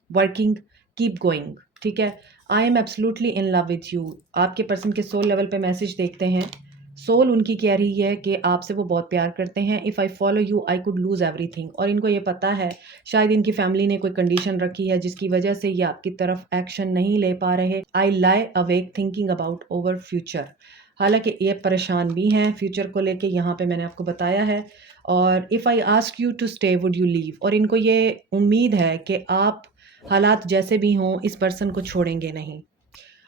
working, keep going. ठीक है? आई am absolutely in love with you. आपके पर्सन के सोल लेवल पे मैसेज देखते हैं। सोल उनकी कह रही है कि आपसे वो बहुत प्यार करते हैं। If I follow you I could lose everything. और इनको ये पता है, शायद इनकी फैमिली ने कोई कंडीशन रखी है जिसकी वजह से ये आपकी तरफ एक्शन नहीं ले पा रहे। I lie awake thinking about over future. हालांकि ये परेशान भी हैं फ्यूचर को लेके, यहाँ पे मैंने आपको बताया है। और if I ask you to stay would you leave, और इनको ये उम्मीद है कि आप हालात जैसे भी हों इस पर्सन को छोड़ेंगे नहीं,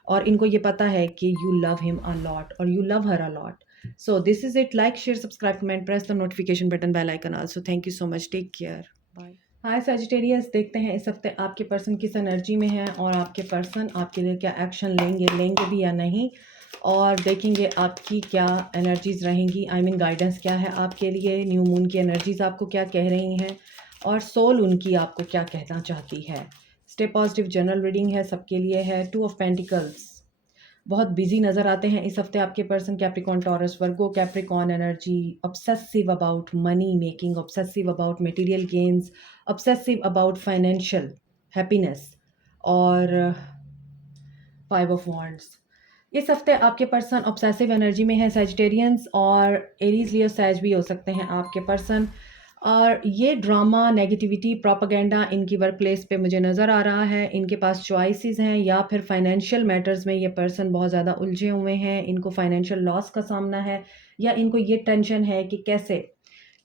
और इनको ये पता है कि you love him a lot और you love her a lot. So this is it. Like, share, subscribe, comment, press the notification button, bell icon also. Thank you so much, take care, bye. Hi Sagittarius, देखते हैं इस हफ्ते आपके person किस energy में है और आपके पर्सन आपके लिए क्या एक्शन लेंगे भी या नहीं, और देखेंगे आपकी क्या एनर्जीज रहेंगी। आई मीन गाइडेंस क्या है आपके लिए, न्यू मून की एनर्जीज आपको क्या कह रही हैं, और सोल उनकी आपको क्या कहना चाहती है। स्टे पॉजिटिव जनरल रीडिंग है, सबके लिए है। 2 ऑफ पेंटिकल्स, बहुत बिजी नज़र आते हैं इस हफ्ते आपके person. Capricorn, Taurus, Virgo, Capricorn energy, obsessive about money making, obsessive about material gains, obsessive about financial happiness, और 5 ऑफ वॉन्ड्स। इस हफ्ते आपके पर्सन ऑब्सेसिव एनर्जी में है सजिटेरियंस, और एरीज लियो सैज भी हो सकते हैं आपके पर्सन। और ये ड्रामा, नेगेटिविटी, प्रोपागेंडा इनकी वर्क प्लेस पे मुझे नज़र आ रहा है। इनके पास चॉइसेस हैं, या फिर फाइनेंशियल मैटर्स में ये पर्सन बहुत ज़्यादा उलझे हुए हैं। इनको फाइनेंशियल लॉस का सामना है, या इनको ये टेंशन है कि कैसे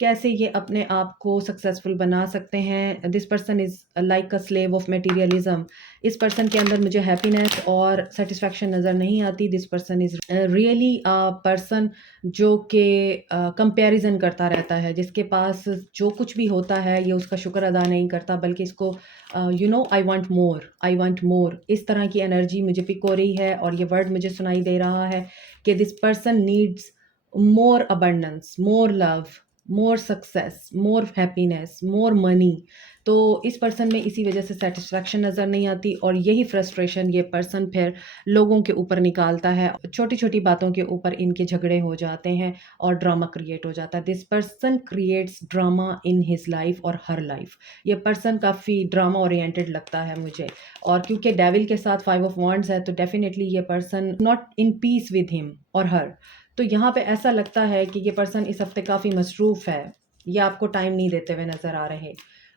कैसे ये अपने आप को सक्सेसफुल बना सकते हैं। This person is like a slave of materialism. इस पर्सन के अंदर मुझे हैप्पीनेस और सेटिस्फैक्शन नज़र नहीं आती। This person is really a person जो कि कंपैरिजन करता रहता है, जिसके पास जो कुछ भी होता है ये उसका शुक्र अदा नहीं करता, बल्कि इसको I want more, I want more, इस तरह की एनर्जी मुझे पिक हो रही है। और ये वर्ड मुझे सुनाई दे रहा है कि this person needs more abundance, more love, more success, more happiness, more money. तो इस पर्सन में इसी वजह से सेटिस्फैक्शन नज़र नहीं आती, और यही फ्रस्ट्रेशन ये पर्सन फिर लोगों के ऊपर निकालता है। छोटी छोटी बातों के ऊपर इनके झगड़े हो जाते हैं और ड्रामा क्रिएट हो जाता है। This person creates drama in his life और हर लाइफ। ये पर्सन काफ़ी ड्रामा ओरिएंटेड लगता है मुझे, और क्योंकि डेविल के साथ 5 ऑफ वॉन्ड्स है, तो डेफिनेटली ये person not in peace with him और हर। तो यहाँ पे ऐसा लगता है कि ये पर्सन इस हफ्ते काफ़ी मसरूफ़ है, ये आपको टाइम नहीं देते हुए नज़र आ रहे,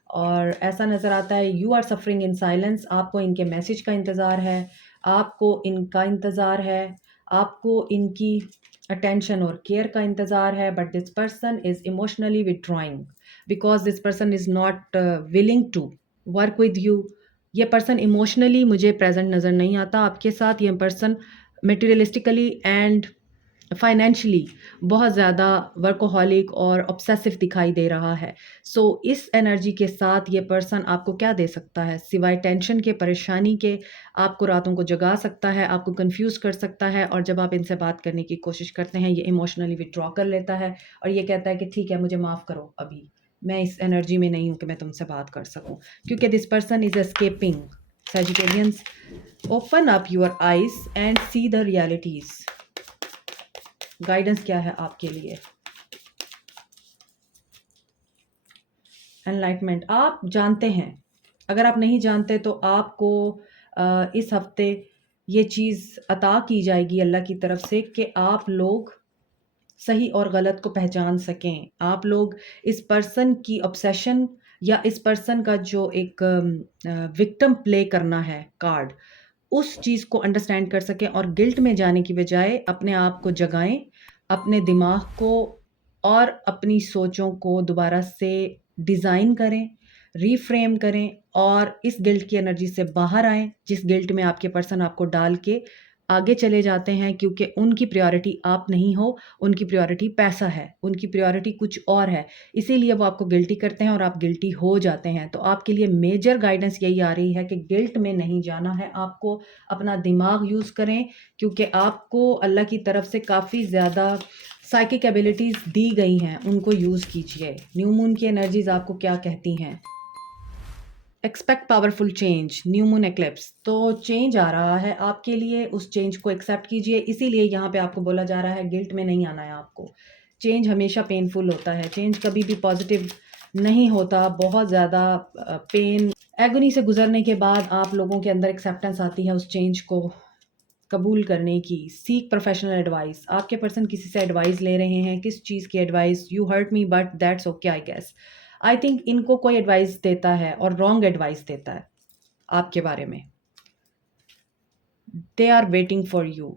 और ऐसा नज़र आता है you are suffering in silence. आपको इनके मैसेज का इंतज़ार है, आपको इनका इंतज़ार है, आपको इनकी अटेंशन और केयर का इंतज़ार है। But this person is emotionally withdrawing because this person is not willing to work with you. ये पर्सन इमोशनली मुझे प्रेजेंट नज़र नहीं आता आपके साथ। ये पर्सन मटेरियलिस्टिकली एंड फाइनेंशियली बहुत ज़्यादा वर्कोहॉलिक और ऑब्सेसिव दिखाई दे रहा है। सो इस एनर्जी के साथ ये पर्सन आपको क्या दे सकता है सिवाय टेंशन के, परेशानी के। आपको रातों को जगा सकता है, आपको कंफ्यूज कर सकता है, और जब आप इनसे बात करने की कोशिश करते हैं ये इमोशनली विड्रॉ कर लेता है, और ये कहता है कि ठीक है, मुझे माफ़ करो, अभी मैं इस एनर्जी में नहीं हूँ कि मैं तुमसे बात कर सकूँ, क्योंकि this person is escaping. Sagittarians, open up your eyes and see the realities. Guidance क्या है आपके लिए? एनलाइटमेंट, आप जानते हैं, अगर आप नहीं जानते तो आपको इस हफ्ते ये चीज़ अता की जाएगी अल्लाह की तरफ से कि आप लोग सही और गलत को पहचान सकें। आप लोग इस पर्सन की ऑब्सेशन, या इस पर्सन का जो एक विक्टिम प्ले करना है कार्ड, उस चीज़ को अंडरस्टैंड कर सकें, और गिल्ट में जाने की बजाय अपने आप को जगाएं, अपने दिमाग को और अपनी सोचों को दोबारा से डिज़ाइन करें, रीफ्रेम करें, और इस गिल्ट की एनर्जी से बाहर आएँ जिस गिल्ट में आपके पर्सन आपको डाल के आगे चले जाते हैं, क्योंकि उनकी प्रायोरिटी आप नहीं हो, उनकी प्रायोरिटी पैसा है, उनकी प्रायोरिटी कुछ और है। इसीलिए वो आपको गिल्टी करते हैं और आप गिल्टी हो जाते हैं। तो आपके लिए मेजर गाइडेंस यही आ रही है कि गिल्ट में नहीं जाना है आपको, अपना दिमाग यूज़ करें, क्योंकि आपको अल्लाह की तरफ से काफ़ी ज़्यादा साइकिक एबिलिटीज़ दी गई हैं, उनको यूज़ कीजिए। न्यू मून की एनर्जीज़ आपको क्या कहती हैं? Expect powerful change, new moon eclipse, तो चेंज आ रहा है आपके लिए, उस चेंज को एक्सेप्ट कीजिए। इसीलिए यहाँ पे आपको बोला जा रहा है गिल्ट में नहीं आना है आपको। चेंज हमेशा पेनफुल होता है, चेंज कभी भी पॉजिटिव नहीं होता। बहुत ज़्यादा पेन, एगोनी से गुजरने के बाद आप लोगों के अंदर एक्सेप्टेंस आती है उस चेंज को कबूल करने की। सीक प्रोफेशनल एडवाइस, आपके पर्सन किसी से एडवाइस ले रहे हैं, किस चीज़ की advice? You hurt me but that's okay I guess. I think इनको कोई एडवाइस देता है और रॉन्ग एडवाइस देता है आपके बारे में। They are waiting for you.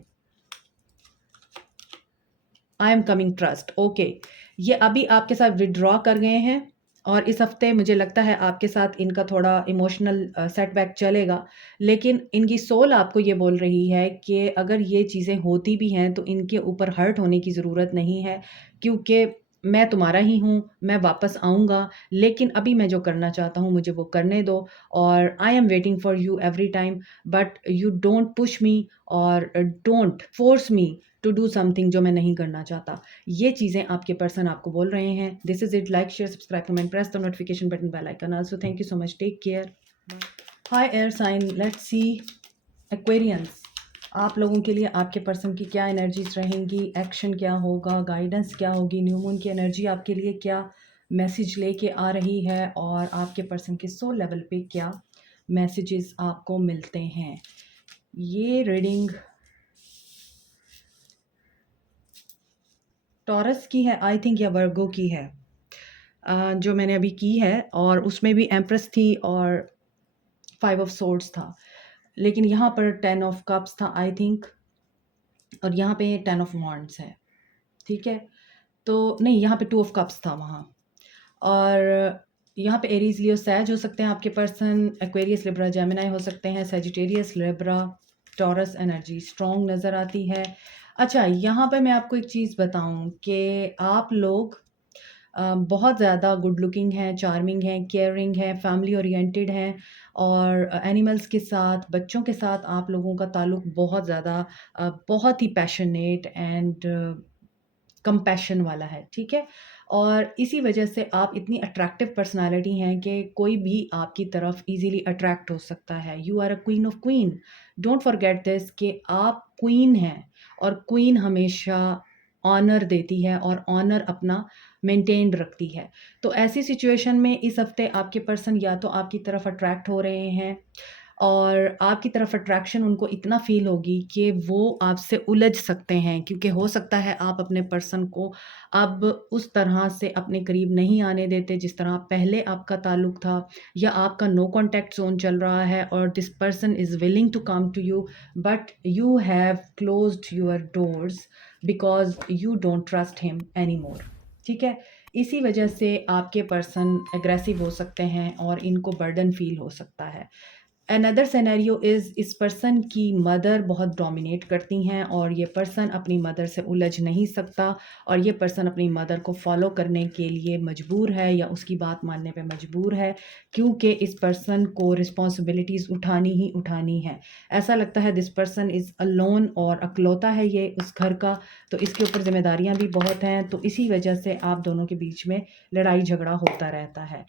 I am coming trust. Okay, ये अभी आपके साथ विड्रॉ कर गए हैं और इस हफ्ते मुझे लगता है आपके साथ इनका थोड़ा इमोशनल सेटबैक चलेगा, लेकिन इनकी सोल आपको ये बोल रही है कि अगर ये चीज़ें होती भी हैं तो इनके ऊपर हर्ट होने की ज़रूरत नहीं है, क्योंकि मैं तुम्हारा ही हूँ, मैं वापस आऊँगा, लेकिन अभी मैं जो करना चाहता हूँ मुझे वो करने दो, और I am waiting for you every time, but you don't push me और don't force me to do something जो मैं नहीं करना चाहता। ये चीज़ें आपके पर्सन आपको बोल रहे हैं। This is it. Like, share, subscribe, comment, press the notification button, bell icon also. Thank you so much, take care. Hi air sign, let's see Aquarians, आप लोगों के लिए आपके पर्सन की क्या एनर्जीज रहेंगी, एक्शन क्या होगा, गाइडेंस क्या होगी, न्यू मून की एनर्जी आपके लिए क्या मैसेज लेके आ रही है, और आपके पर्सन के सोल लेवल पे क्या मैसेजेस आपको मिलते हैं। ये रीडिंग टॉरस की है आई थिंक, या वर्गो की है, जो मैंने अभी की है, और उसमें भी एम्प्रेस थी और 5 ऑफ सोर्ड्स था, लेकिन यहाँ पर 10 ऑफ कप्स था आई थिंक, और यहाँ पे 10 ऑफ वॉन्ड्स है। ठीक है, तो नहीं, यहाँ पे 2 ऑफ कप्स था वहाँ, और यहाँ पे एरीज लियो सैज हो सकते हैं आपके पर्सन, एक्वेरियस लिब्रा जेमिनाई हो सकते हैं, Sagittarius Libra taurus energy strong नज़र आती है। अच्छा, यहाँ पे मैं आपको एक चीज़ बताऊँ कि आप लोग बहुत ज़्यादा गुड लुकिंग हैं, चार्मिंग हैं, केयरिंग हैं, फैमिली ओरिएंटेड हैं, और एनिमल्स के साथ, बच्चों के साथ आप लोगों का ताल्लुक बहुत ज़्यादा बहुत ही पैशनेट एंड कंपैशन वाला है, ठीक है? और इसी वजह से आप इतनी अट्रैक्टिव पर्सनैलिटी हैं कि कोई भी आपकी तरफ ईज़िली अट्रैक्ट हो सकता है। You are a queen of queen, don't forget this कि आप क्वीन हैं, और क्वीन हमेशा ऑनर देती है और ऑनर अपना मेंटेन्ड रखती है। तो ऐसी सिचुएशन में इस हफ्ते आपके पर्सन या तो आपकी तरफ अट्रैक्ट हो रहे हैं, और आपकी तरफ अट्रैक्शन उनको इतना फ़ील होगी कि वो आपसे उलझ सकते हैं, क्योंकि हो सकता है आप अपने पर्सन को अब उस तरह से अपने करीब नहीं आने देते जिस तरह पहले आपका ताल्लुक था, या आपका नो कॉन्टैक्ट ज़ोन चल रहा है और this person is willing to come to you, but you have closed your doors because you don't trust him any more. ठीक है? इसी वजह से आपके पर्सन एग्रेसिव हो सकते हैं और इनको बर्डन फ़ील हो सकता है। अनदर सिनेरियो इज़, इस पर्सन की मदर बहुत डोमिनेट करती हैं और ये पर्सन अपनी मदर से उलझ नहीं सकता, और ये पर्सन अपनी मदर को फॉलो करने के लिए मजबूर है या उसकी बात मानने पे मजबूर है, क्योंकि इस पर्सन को रिस्पॉन्सिबिलिटीज़ उठानी ही उठानी है। ऐसा लगता है दिस पर्सन इज़ अलोन, और अकलौता है ये उस घर का, तो इसके ऊपर जिम्मेदारियाँ भी बहुत हैं, तो इसी वजह से आप दोनों के बीच में लड़ाई झगड़ा होता रहता है।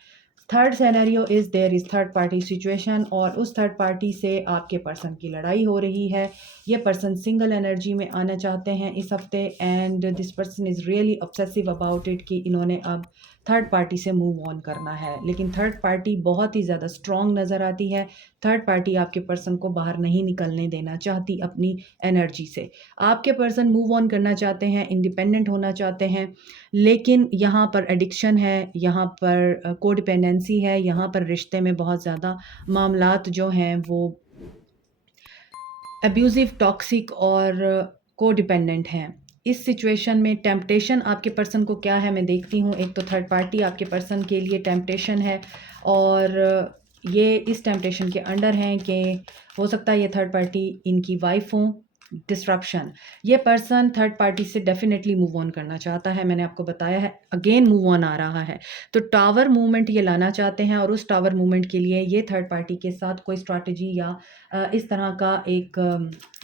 Third scenario is, there is third party situation, और उस थर्ड पार्टी से आपके पर्सन की लड़ाई हो रही है। ये पर्सन सिंगल एनर्जी में आना चाहते हैं इस हफ्ते, and this person is really obsessive about it कि इन्होंने अब थर्ड पार्टी से मूव ऑन करना है, लेकिन थर्ड पार्टी बहुत ही ज़्यादा स्ट्रॉन्ग नज़र आती है। थर्ड पार्टी आपके पर्सन को बाहर नहीं निकलने देना चाहती अपनी एनर्जी से। आपके पर्सन मूव ऑन करना चाहते हैं, इंडिपेंडेंट होना चाहते हैं, लेकिन यहाँ पर एडिक्शन है, यहाँ पर कोडिपेंडेंसी है, यहाँ पर रिश्ते में बहुत ज़्यादा मामलात जो हैं वो अब्यूज़िव, टॉक्सिक और कोडिपेंडेंट हैं। इस सिचुएशन में टेम्पटेशन आपके पर्सन को क्या है मैं देखती हूँ। एक तो थर्ड पार्टी आपके पर्सन के लिए टेम्पटेशन है, और ये इस टेम्पटेशन के अंडर हैं कि हो सकता है ये थर्ड पार्टी इनकी वाइफ हो। डिस्ट्रप्शन, ये पर्सन थर्ड पार्टी से डेफिनेटली मूव ऑन करना चाहता है, मैंने आपको बताया है, अगेन मूव ऑन आ रहा है, तो टावर मूवमेंट ये लाना चाहते हैं, और उस टावर मूवमेंट के लिए ये थर्ड पार्टी के साथ कोई स्ट्रैटेजी या इस तरह का एक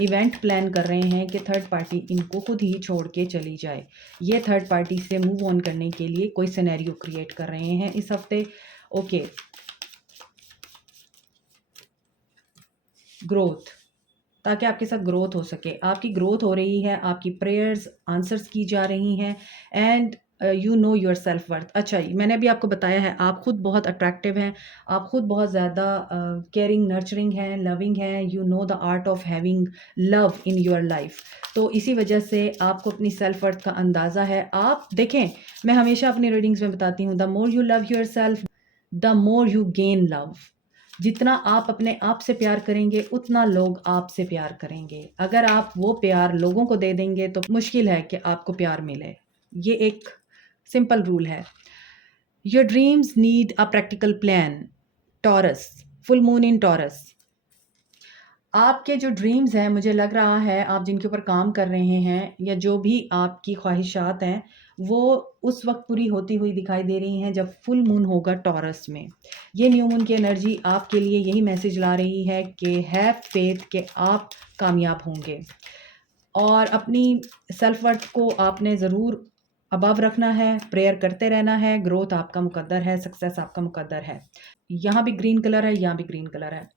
इवेंट प्लान कर रहे हैं कि थर्ड पार्टी इनको खुद ही छोड़ के चली जाए। ये थर्ड पार्टी से मूव ऑन करने के लिए कोई सिनेरियो क्रिएट कर रहे हैं इस हफ्ते। ओके, ग्रोथ, ताकि आपके साथ ग्रोथ हो सके, आपकी ग्रोथ हो रही है, आपकी प्रेयर्स आंसर्स की जा रही हैं, and you know your self worth. अच्छा, मैंने अभी आपको बताया है आप खुद बहुत अट्रैक्टिव हैं, आप खुद बहुत ज़्यादा केयरिंग, नर्चरिंग हैं, लविंग हैं, you know the art of having love in your life. तो इसी वजह से आपको अपनी सेल्फ वर्थ का अंदाज़ा है। आप देखें, मैं हमेशा अपनी रीडिंग्स में बताती हूँ, the more you love your self, the more you gain love. जितना आप अपने आप से प्यार करेंगे उतना लोग आपसे प्यार करेंगे। अगर आप वो प्यार लोगों को दे देंगे तो मुश्किल है कि आपको प्यार मिले। ये एक सिंपल रूल है। Your dreams need a practical plan. Taurus, full moon in taurus. आपके जो ड्रीम्स हैं, मुझे लग रहा है आप जिनके ऊपर काम कर रहे हैं या जो भी आपकी ख्वाहिशात हैं, वो उस वक्त पूरी होती हुई दिखाई दे रही हैं जब फुल मून होगा टॉरस में। ये न्यू मून की एनर्जी आपके लिए यही मैसेज ला रही है कि हैव फेथ कि आप कामयाब होंगे और अपनी सेल्फ वर्थ को आपने ज़रूर अबव रखना है, प्रेयर करते रहना है। ग्रोथ आपका मुकद्दर है, सक्सेस आपका मुकद्दर है। यहाँ भी ग्रीन कलर है, यहाँ भी ग्रीन कलर है।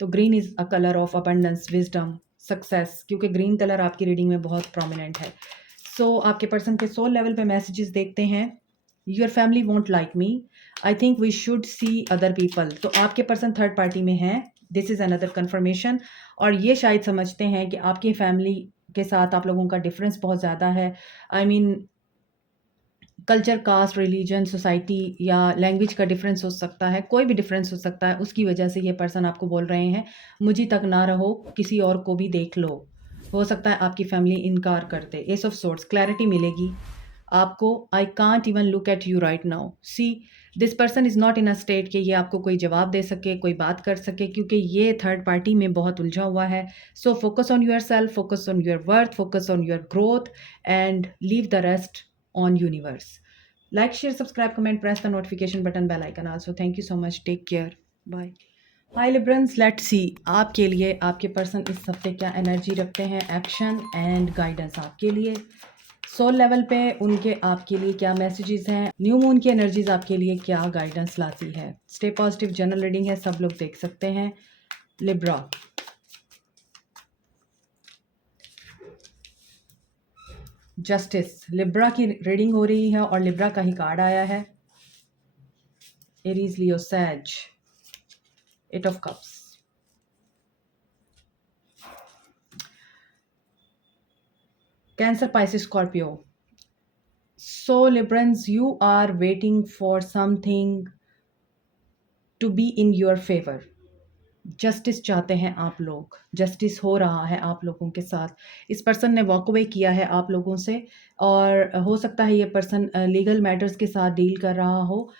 तो green is a colour of abundance, wisdom, success, क्योंकि ग्रीन कलर आपकी रीडिंग में बहुत प्रोमिनेंट है। सो आपके पर्सन के सोल लेवल पे मैसेजेस देखते हैं। Your family won't like me, I think we should see other people. तो आपके पर्सन थर्ड पार्टी में हैं, दिस इज़ अनदर कन्फर्मेशन। और ये शायद समझते हैं कि आपकी फैमिली के साथ आप लोगों का डिफरेंस बहुत ज़्यादा है। I mean culture, caste, religion, society या लैंग्वेज का डिफरेंस हो सकता है, कोई भी डिफरेंस हो सकता है। उसकी वजह से ये पर्सन आपको बोल रहे हैं मुझे तक ना रहो, किसी और को भी देख लो। हो सकता है आपकी फैमिली इनकार कर दे। एस ऑफ सोर्ट्स, क्लैरिटी मिलेगी आपको। I can't even look at you right now, see this person is not in a state कि ये आपको कोई जवाब दे सके, कोई बात कर सके, क्योंकि ये थर्ड पार्टी में बहुत उलझा हुआ है। So focus on your self, focus on your worth, focus on your growth and leave the rest on universe. Like, share, subscribe, comment, press the notification button, bell icon also. Thank you so much. Take care. Bye. Hi Librans, let's see आपके लिए आपके person इस हफ्ते क्या energy रखते हैं, action and guidance आपके लिए। सोल लेवल पे उनके आपके लिए क्या मैसेजेस हैं, न्यू मून की एनर्जीज आपके लिए क्या गाइडेंस लाती है। स्टे पॉजिटिव, जनरल रीडिंग है, सब लोग देख सकते हैं। लिब्रा, जस्टिस, लिब्रा की रीडिंग हो रही है और लिब्रा का ही कार्ड आया है। Aries, Leo, Sag, eight of cups, Cancer, Pisces, Scorpio. So Librans, you are waiting for something to be in your favour. Justice चाहते हैं आप लोग, जस्टिस हो रहा है आप लोगों के साथ। इस पर्सन ने वॉक अवे किया है आप लोगों से और हो सकता है ये पर्सन लीगल मैटर्स के साथ डील कर रहा हो।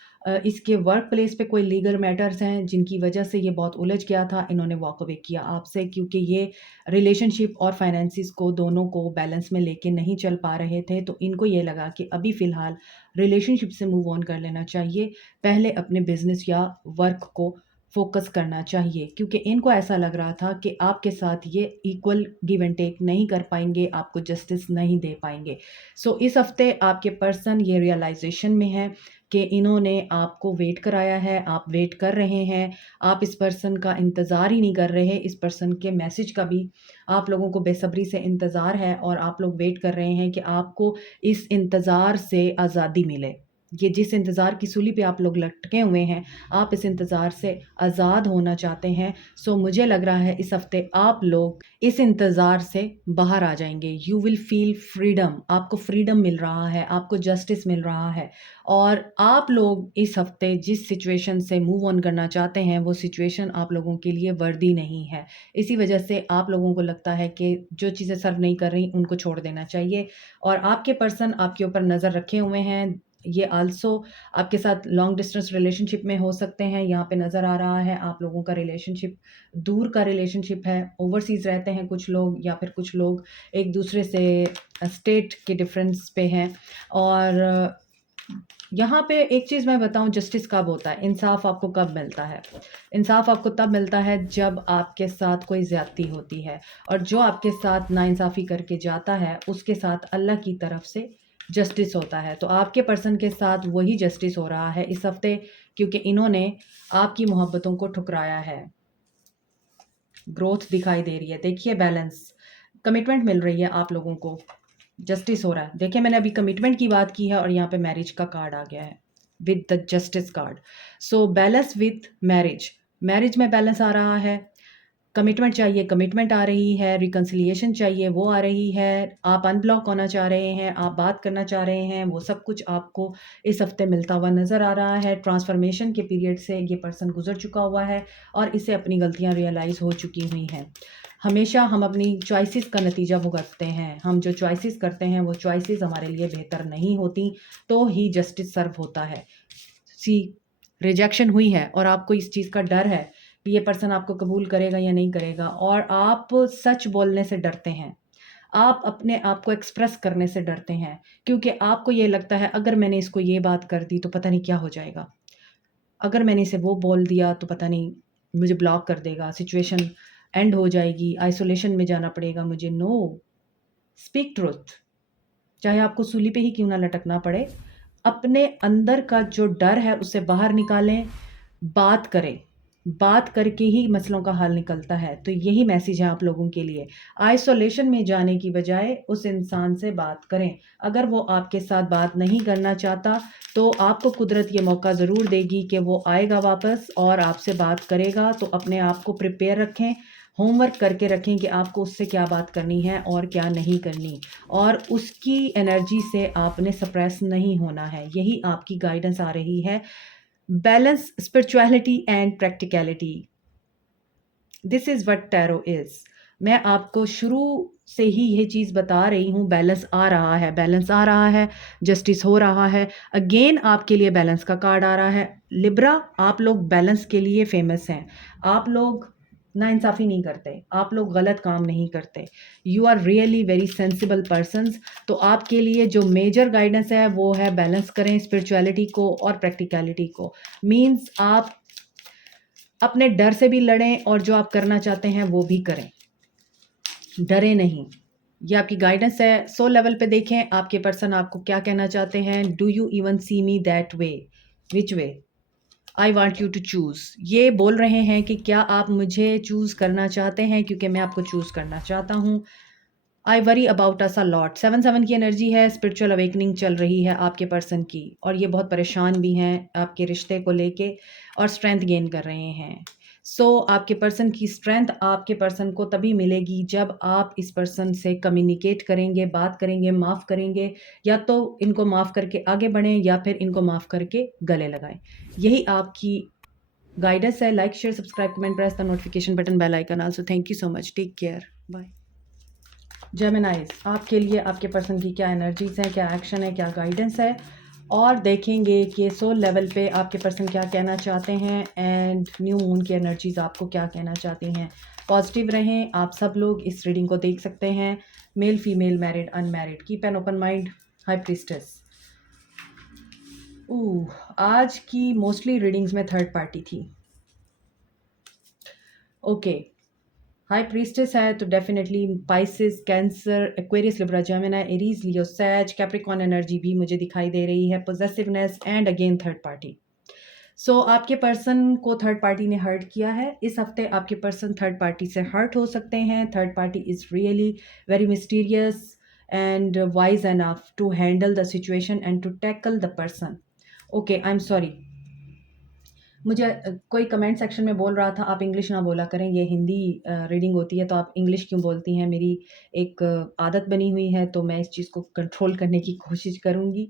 इसके वर्क प्लेस पे कोई लीगल मैटर्स हैं जिनकी वजह से ये बहुत उलझ गया था। इन्होंने वॉक अवे किया आपसे क्योंकि ये रिलेशनशिप और फाइनेंसिस को दोनों को बैलेंस में लेके नहीं चल पा रहे थे। तो इनको ये लगा कि अभी फ़िलहाल रिलेशनशिप से मूव ऑन कर लेना चाहिए, पहले अपने बिजनेस या वर्क को फ़ोकस करना चाहिए, क्योंकि इनको ऐसा लग रहा था कि आपके साथ ये इक्वल गिव एंड टेक नहीं कर पाएंगे, आपको जस्टिस नहीं दे पाएंगे। सो इस हफ्ते आपके पर्सन ये रियलाइजेशन में है कि इन्होंने आपको वेट कराया है, आप वेट कर रहे हैं, आप इस पर्सन का इंतज़ार ही नहीं कर रहे। इस पर्सन के मैसेज का भी आप लोगों को बेसब्री से इंतज़ार है और आप लोग वेट कर रहे हैं कि आपको इस इंतज़ार से आज़ादी मिले। ये जिस इंतज़ार की सूली पे आप लोग लटके हुए हैं, आप इस इंतज़ार से आज़ाद होना चाहते हैं। सो मुझे लग रहा है इस हफ्ते आप लोग इस इंतज़ार से बाहर आ जाएंगे। यू विल फील फ्रीडम, आपको फ्रीडम मिल रहा है, आपको जस्टिस मिल रहा है और आप लोग इस हफ्ते जिस सिचुएशन से मूव ऑन करना चाहते हैं वो सिचुएशन आप लोगों के लिए वर्दी नहीं है। इसी वजह से आप लोगों को लगता है कि जो चीज़ें सर्व नहीं कर रही उनको छोड़ देना चाहिए और आपके पर्सन आपके ऊपर नज़र रखे हुए हैं। ये आल्सो आपके साथ लॉन्ग डिस्टेंस रिलेशनशिप में हो सकते हैं। यहाँ पे नज़र आ रहा है आप लोगों का रिलेशनशिप दूर का रिलेशनशिप है। ओवरसीज़ रहते हैं कुछ लोग या फिर कुछ लोग एक दूसरे से स्टेट के डिफरेंस पे हैं। और यहाँ पे एक चीज़ मैं बताऊँ, जस्टिस कब होता है, इंसाफ आपको कब मिलता है। इंसाफ आपको तब मिलता है जब आपके साथ कोई ज़्यादती होती है और जो आपके साथ नाइंसाफ़ी करके जाता है उसके साथ अल्लाह की तरफ से जस्टिस होता है। तो आपके पर्सन के साथ वही जस्टिस हो रहा है इस हफ्ते, क्योंकि इन्होंने आपकी मोहब्बतों को ठुकराया है। ग्रोथ दिखाई दे रही है, देखिए बैलेंस, कमिटमेंट मिल रही है आप लोगों को, जस्टिस हो रहा है। देखिए मैंने अभी कमिटमेंट की बात की है और यहाँ पे मैरिज का कार्ड आ गया है with the justice card. So balance with marriage, marriage में बैलेंस आ रहा है। कमिटमेंट चाहिए, कमिटमेंट आ रही है, रिकन्सिलिएशन चाहिए, वो आ रही है, आप अनब्लॉक होना चाह रहे हैं, आप बात करना चाह रहे हैं, वो सब कुछ आपको इस हफ्ते मिलता हुआ नज़र आ रहा है। ट्रांसफॉर्मेशन के पीरियड से ये पर्सन गुजर चुका हुआ है और इसे अपनी गलतियाँ रियलाइज़ हो चुकी हुई हैं। हमेशा हम अपनी चॉइसेस का नतीजा भुगतते हैं। हम जो चॉइसेस करते हैं वो चॉइसेस हमारे लिए बेहतर नहीं होती, तो ही जस्टिस सर्व होता है। सी रिजेक्शन हुई है और आपको इस चीज़ का डर है कि ये पर्सन आपको कबूल करेगा या नहीं करेगा, और आप सच बोलने से डरते हैं। आप अपने आप को एक्सप्रेस करने से डरते हैं, क्योंकि आपको ये लगता है अगर मैंने इसको ये बात कर दी तो पता नहीं क्या हो जाएगा। अगर मैंने इसे वो बोल दिया तो पता नहीं मुझे ब्लॉक कर देगा, सिचुएशन एंड हो जाएगी, आइसोलेशन में जाना पड़ेगा मुझे। No, speak truth. चाहे आपको सूली पे ही क्यों ना लटकना पड़े, अपने अंदर का जो डर है उसे बाहर निकालें, बात करें। बात करके ही मसलों का हल निकलता है। तो यही मैसेज है आप लोगों के लिए। आइसोलेशन में जाने की बजाय उस इंसान से बात करें। अगर वो आपके साथ बात नहीं करना चाहता तो आपको कुदरत ये मौका ज़रूर देगी कि वो आएगा वापस और आपसे बात करेगा। तो अपने आप को प्रिपेयर रखें, होमवर्क करके रखें कि आपको उससे क्या बात करनी है और क्या नहीं करनी, और उसकी एनर्जी से आपने सप्रेस नहीं होना है। यही आपकी गाइडेंस आ रही है। Balance spirituality and practicality, this is what tarot is. मैं आपको शुरू से ही ये चीज़ बता रही हूँ, बैलेंस आ रहा है, बैलेंस आ रहा है, जस्टिस हो रहा है। अगेन आपके लिए बैलेंस का कार्ड आ रहा है। लिब्रा, आप लोग बैलेंस के लिए फेमस हैं। आप लोग नाइंसाफ़ी नहीं करते, आप लोग गलत काम नहीं करते। You are really very sensible persons. तो आपके लिए जो मेजर गाइडेंस है वो है बैलेंस करें स्पिरिचुअलिटी को और प्रैक्टिकलिटी को। मीन्स आप अपने डर से भी लड़ें और जो आप करना चाहते हैं वो भी करें, डरे नहीं। ये आपकी गाइडेंस है। सोल लेवल पे देखें आपके पर्सन आपको क्या कहना चाहते हैं। Do you even see me that way, which way I want you to choose. ये बोल रहे हैं कि क्या आप मुझे चूज़ करना चाहते हैं, क्योंकि मैं आपको चूज़ करना चाहता हूँ। I worry about us a lot. 7-7 की एनर्जी है, स्पिरिचुअल अवेकनिंग चल रही है आपके पर्सन की, और ये बहुत परेशान भी हैं आपके रिश्ते को लेके और स्ट्रेंथ गेन कर रहे हैं। आपके पर्सन की स्ट्रेंथ आपके पर्सन को तभी मिलेगी जब आप इस पर्सन से कम्युनिकेट करेंगे, बात करेंगे, माफ़ करेंगे। या तो इनको माफ़ करके आगे बढ़ें या फिर इनको माफ़ करके गले लगाएं। यही आपकी गाइडेंस है। Like, share, subscribe, comment, press the notification button, bell icon also. Thank you so much, take care, bye. Geminis, आपके लिए आपके पर्सन की क्या एनर्जीज हैं, क्या एक्शन है, क्या गाइडेंस है, और देखेंगे कि सोल लेवल पे आपके पर्सन क्या कहना चाहते हैं एंड न्यू मून की एनर्जीज आपको क्या कहना चाहती हैं। पॉजिटिव रहें। आप सब लोग इस रीडिंग को देख सकते हैं, male, female, married, unmarried. Keep an open mind. High priestess. आज की मोस्टली रीडिंग्स में थर्ड पार्टी थी। ओके, हाई प्रीस्टेस है तो definitely Pisces, Cancer, Aquarius, Libra, Gemini, Aries, Leo, Sag, Capricorn energy भी मुझे दिखाई दे रही है। Possessiveness and again third party. आपके पर्सन को थर्ड पार्टी ने हर्ट किया है। इस हफ्ते आपके पर्सन थर्ड पार्टी से हर्ट हो सकते हैं। Third party is really very mysterious and wise enough to handle the situation and to tackle the person. Okay, I am sorry. मुझे कोई कमेंट सेक्शन में बोल रहा था आप इंग्लिश ना बोला करें, ये हिंदी रीडिंग होती है तो आप इंग्लिश क्यों बोलती हैं। मेरी एक आदत बनी हुई है, तो मैं इस चीज़ को कंट्रोल करने की कोशिश करूँगी।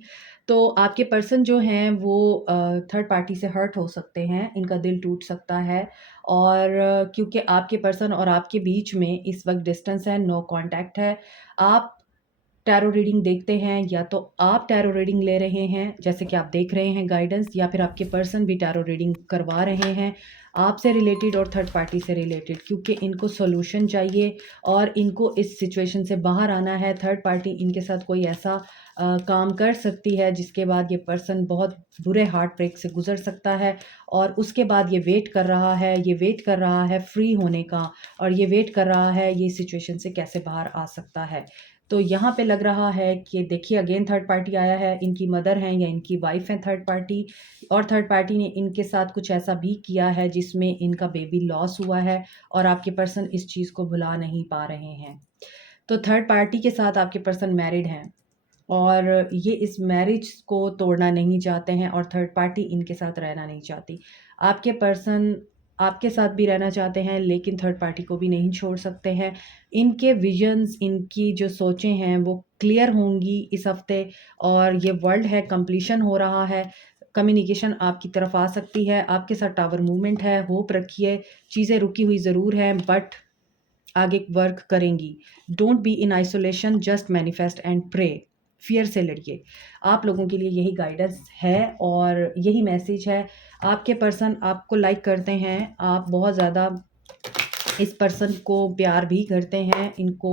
तो आपके पर्सन जो हैं वो थर्ड पार्टी से हर्ट हो सकते हैं, इनका दिल टूट सकता है। और क्योंकि आपके पर्सन और आपके बीच में इस वक्त डिस्टेंस है, नो कॉन्टैक्ट है। आप टैरो रीडिंग देखते हैं या तो आप टैरो रीडिंग ले रहे हैं जैसे कि आप देख रहे हैं गाइडेंस, या फिर आपके पर्सन भी टैरो रीडिंग करवा रहे हैं आपसे रिलेटेड और थर्ड पार्टी से रिलेटेड, क्योंकि इनको सॉल्यूशन चाहिए और इनको इस सिचुएशन से बाहर आना है। थर्ड पार्टी इनके साथ कोई ऐसा काम कर सकती है जिसके बाद ये पर्सन बहुत बुरे हार्ट ब्रेक से गुजर सकता है, और उसके बाद ये वेट कर रहा है, ये वेट कर रहा है फ्री होने का, और ये वेट कर रहा है ये सिचुएशन से कैसे बाहर आ सकता है। तो यहाँ पे लग रहा है कि देखिए अगेन थर्ड पार्टी आया है, इनकी मदर हैं या इनकी वाइफ हैं थर्ड पार्टी, और थर्ड पार्टी ने इनके साथ कुछ ऐसा भी किया है जिसमें इनका बेबी लॉस हुआ है, और आपके पर्सन इस चीज़ को भुला नहीं पा रहे हैं। तो थर्ड पार्टी के साथ आपके पर्सन मैरिड हैं और ये इस मैरिज को तोड़ना नहीं चाहते हैं, और थर्ड पार्टी इनके साथ रहना नहीं चाहती। आपके पर्सन आपके साथ भी रहना चाहते हैं लेकिन थर्ड पार्टी को भी नहीं छोड़ सकते हैं। इनके विजन्स, इनकी जो सोचें हैं वो क्लियर होंगी इस हफ्ते, और ये वर्ल्ड है, कंप्लीशन हो रहा है, कम्युनिकेशन आपकी तरफ आ सकती है। आपके साथ टावर मूवमेंट है, होप रखिए, चीज़ें रुकी हुई ज़रूर हैं बट आगे वर्क करेंगी। Don't be in isolation, just manifest and pray. Fear से लड़िए। आप लोगों के लिए यही गाइडेंस है और यही मैसेज है। आपके पर्सन आपको लाइक करते हैं, आप बहुत ज़्यादा इस पर्सन को प्यार भी करते हैं, इनको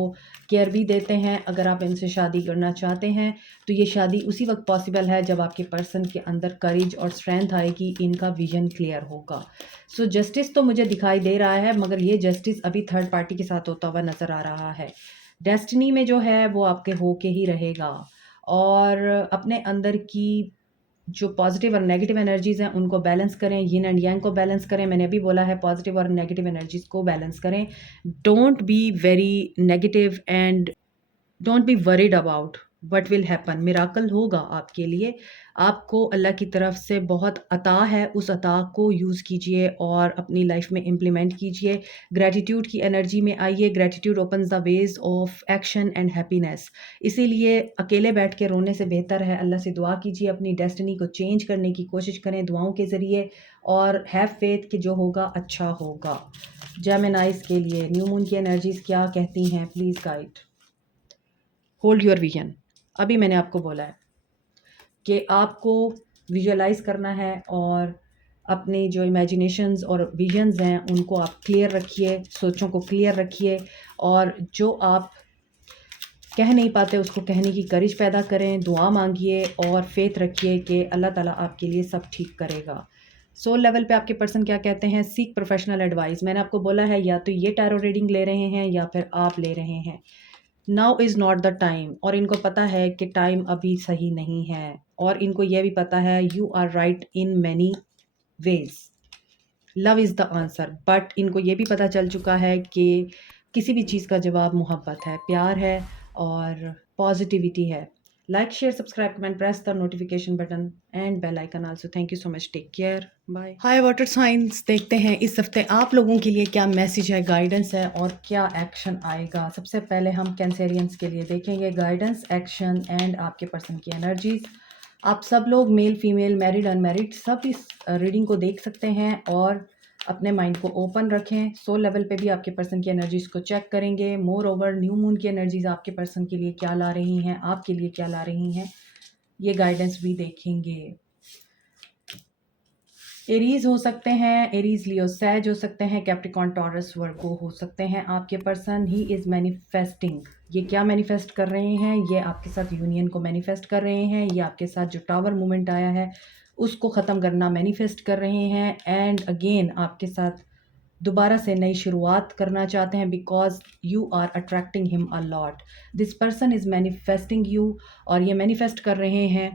केयर भी देते हैं। अगर आप इनसे शादी करना चाहते हैं तो ये शादी उसी वक्त पॉसिबल है जब आपके पर्सन के अंदर करेज और स्ट्रेंथ आएगी, इनका विजन क्लियर होगा। सो जस्टिस तो मुझे दिखाई दे रहा है, मगर ये जस्टिस अभी थर्ड पार्टी के साथ होता हुआ नज़र आ रहा है। डेस्टिनी में जो है वो आपके होके ही रहेगा, और अपने अंदर की जो पॉजिटिव और नेगेटिव एनर्जीज़ हैं उनको बैलेंस करें, यिन एंड यांग को बैलेंस करें। मैंने अभी बोला है पॉजिटिव और नेगेटिव एनर्जीज़ को बैलेंस करें। Don't be very negative and don't be worried about what will happen. Miracle होगा आपके लिए, आपको अल्लाह की तरफ से बहुत अता है, उस अता को यूज़ कीजिए और अपनी लाइफ में इम्प्लीमेंट कीजिए। ग्रैटिट्यूड की एनर्जी में आइए। Gratitude opens the ways of action and happiness. इसीलिए अकेले बैठ के रोने से बेहतर है अल्लाह से दुआ कीजिए, अपनी डेस्टिनी को चेंज करने की कोशिश करें दुआओं के ज़रिए, और हैव फेथ कि जो होगा अच्छा होगा। जेमिनाइज के लिए न्यू मून की एनर्जीज़ क्या कहती हैं, please guide. Hold your vision. अभी मैंने आपको बोला है कि आपको विजुअलाइज करना है और अपने जो इमेजिनेशंस और विजन्स हैं उनको आप क्लियर रखिए, सोचों को क्लियर रखिए, और जो आप कह नहीं पाते उसको कहने की करेज पैदा करें। दुआ मांगिए और फेथ रखिए कि अल्लाह ताला आपके लिए सब ठीक करेगा। सोल लेवल पे आपके पर्सन क्या कहते हैं, सीक प्रोफेशनल एडवाइस। मैंने आपको बोला है या तो ये टैरो रीडिंग ले रहे हैं या फिर आप ले रहे हैं। Now is not the time, और इनको पता है कि टाइम अभी सही नहीं है, और इनको यह भी पता है you are right in many ways, love is the answer. But इनको ये भी पता चल चुका है कि किसी भी चीज़ का जवाब मोहब्बत है, प्यार है और पॉजिटिविटी है। Like share subscribe comment press the notification button and bell icon also. Thank you so much, take care, bye. Hi water signs, देखते हैं इस हफ्ते आप लोगों के लिए क्या मैसेज है, गाइडेंस है और क्या एक्शन आएगा। सबसे पहले हम कैंसेरियंस के लिए देखेंगे गाइडेंस, एक्शन एंड आपके पर्सन की एनर्जीज। आप सब लोग मेल फीमेल मैरिड अनमैरिड सब इस रीडिंग को देख सकते हैं और अपने माइंड को ओपन रखें। सोल लेवल पे भी आपके पर्सन की एनर्जीज को चेक करेंगे। मोर ओवर न्यू मून की एनर्जीज आपके पर्सन के लिए क्या ला रही हैं, आपके लिए क्या ला रही हैं, ये गाइडेंस भी देखेंगे। एरीज हो सकते हैं, एरीज लियो सैज हो सकते हैं, कैप्रिकॉन टॉरस वर्गो हो सकते हैं आपके पर्सन। He is manifesting. ये क्या मैनिफेस्ट कर रहे हैं, ये आपके साथ यूनियन को मैनिफेस्ट कर रहे हैं, ये आपके साथ जो टावर मूवमेंट आया है उसको ख़त्म करना मैनिफेस्ट कर रहे हैं, एंड अगेन आपके साथ दोबारा से नई शुरुआत करना चाहते हैं because you are attracting him a lot. This person is manifesting you, और ये मैनिफेस्ट कर रहे हैं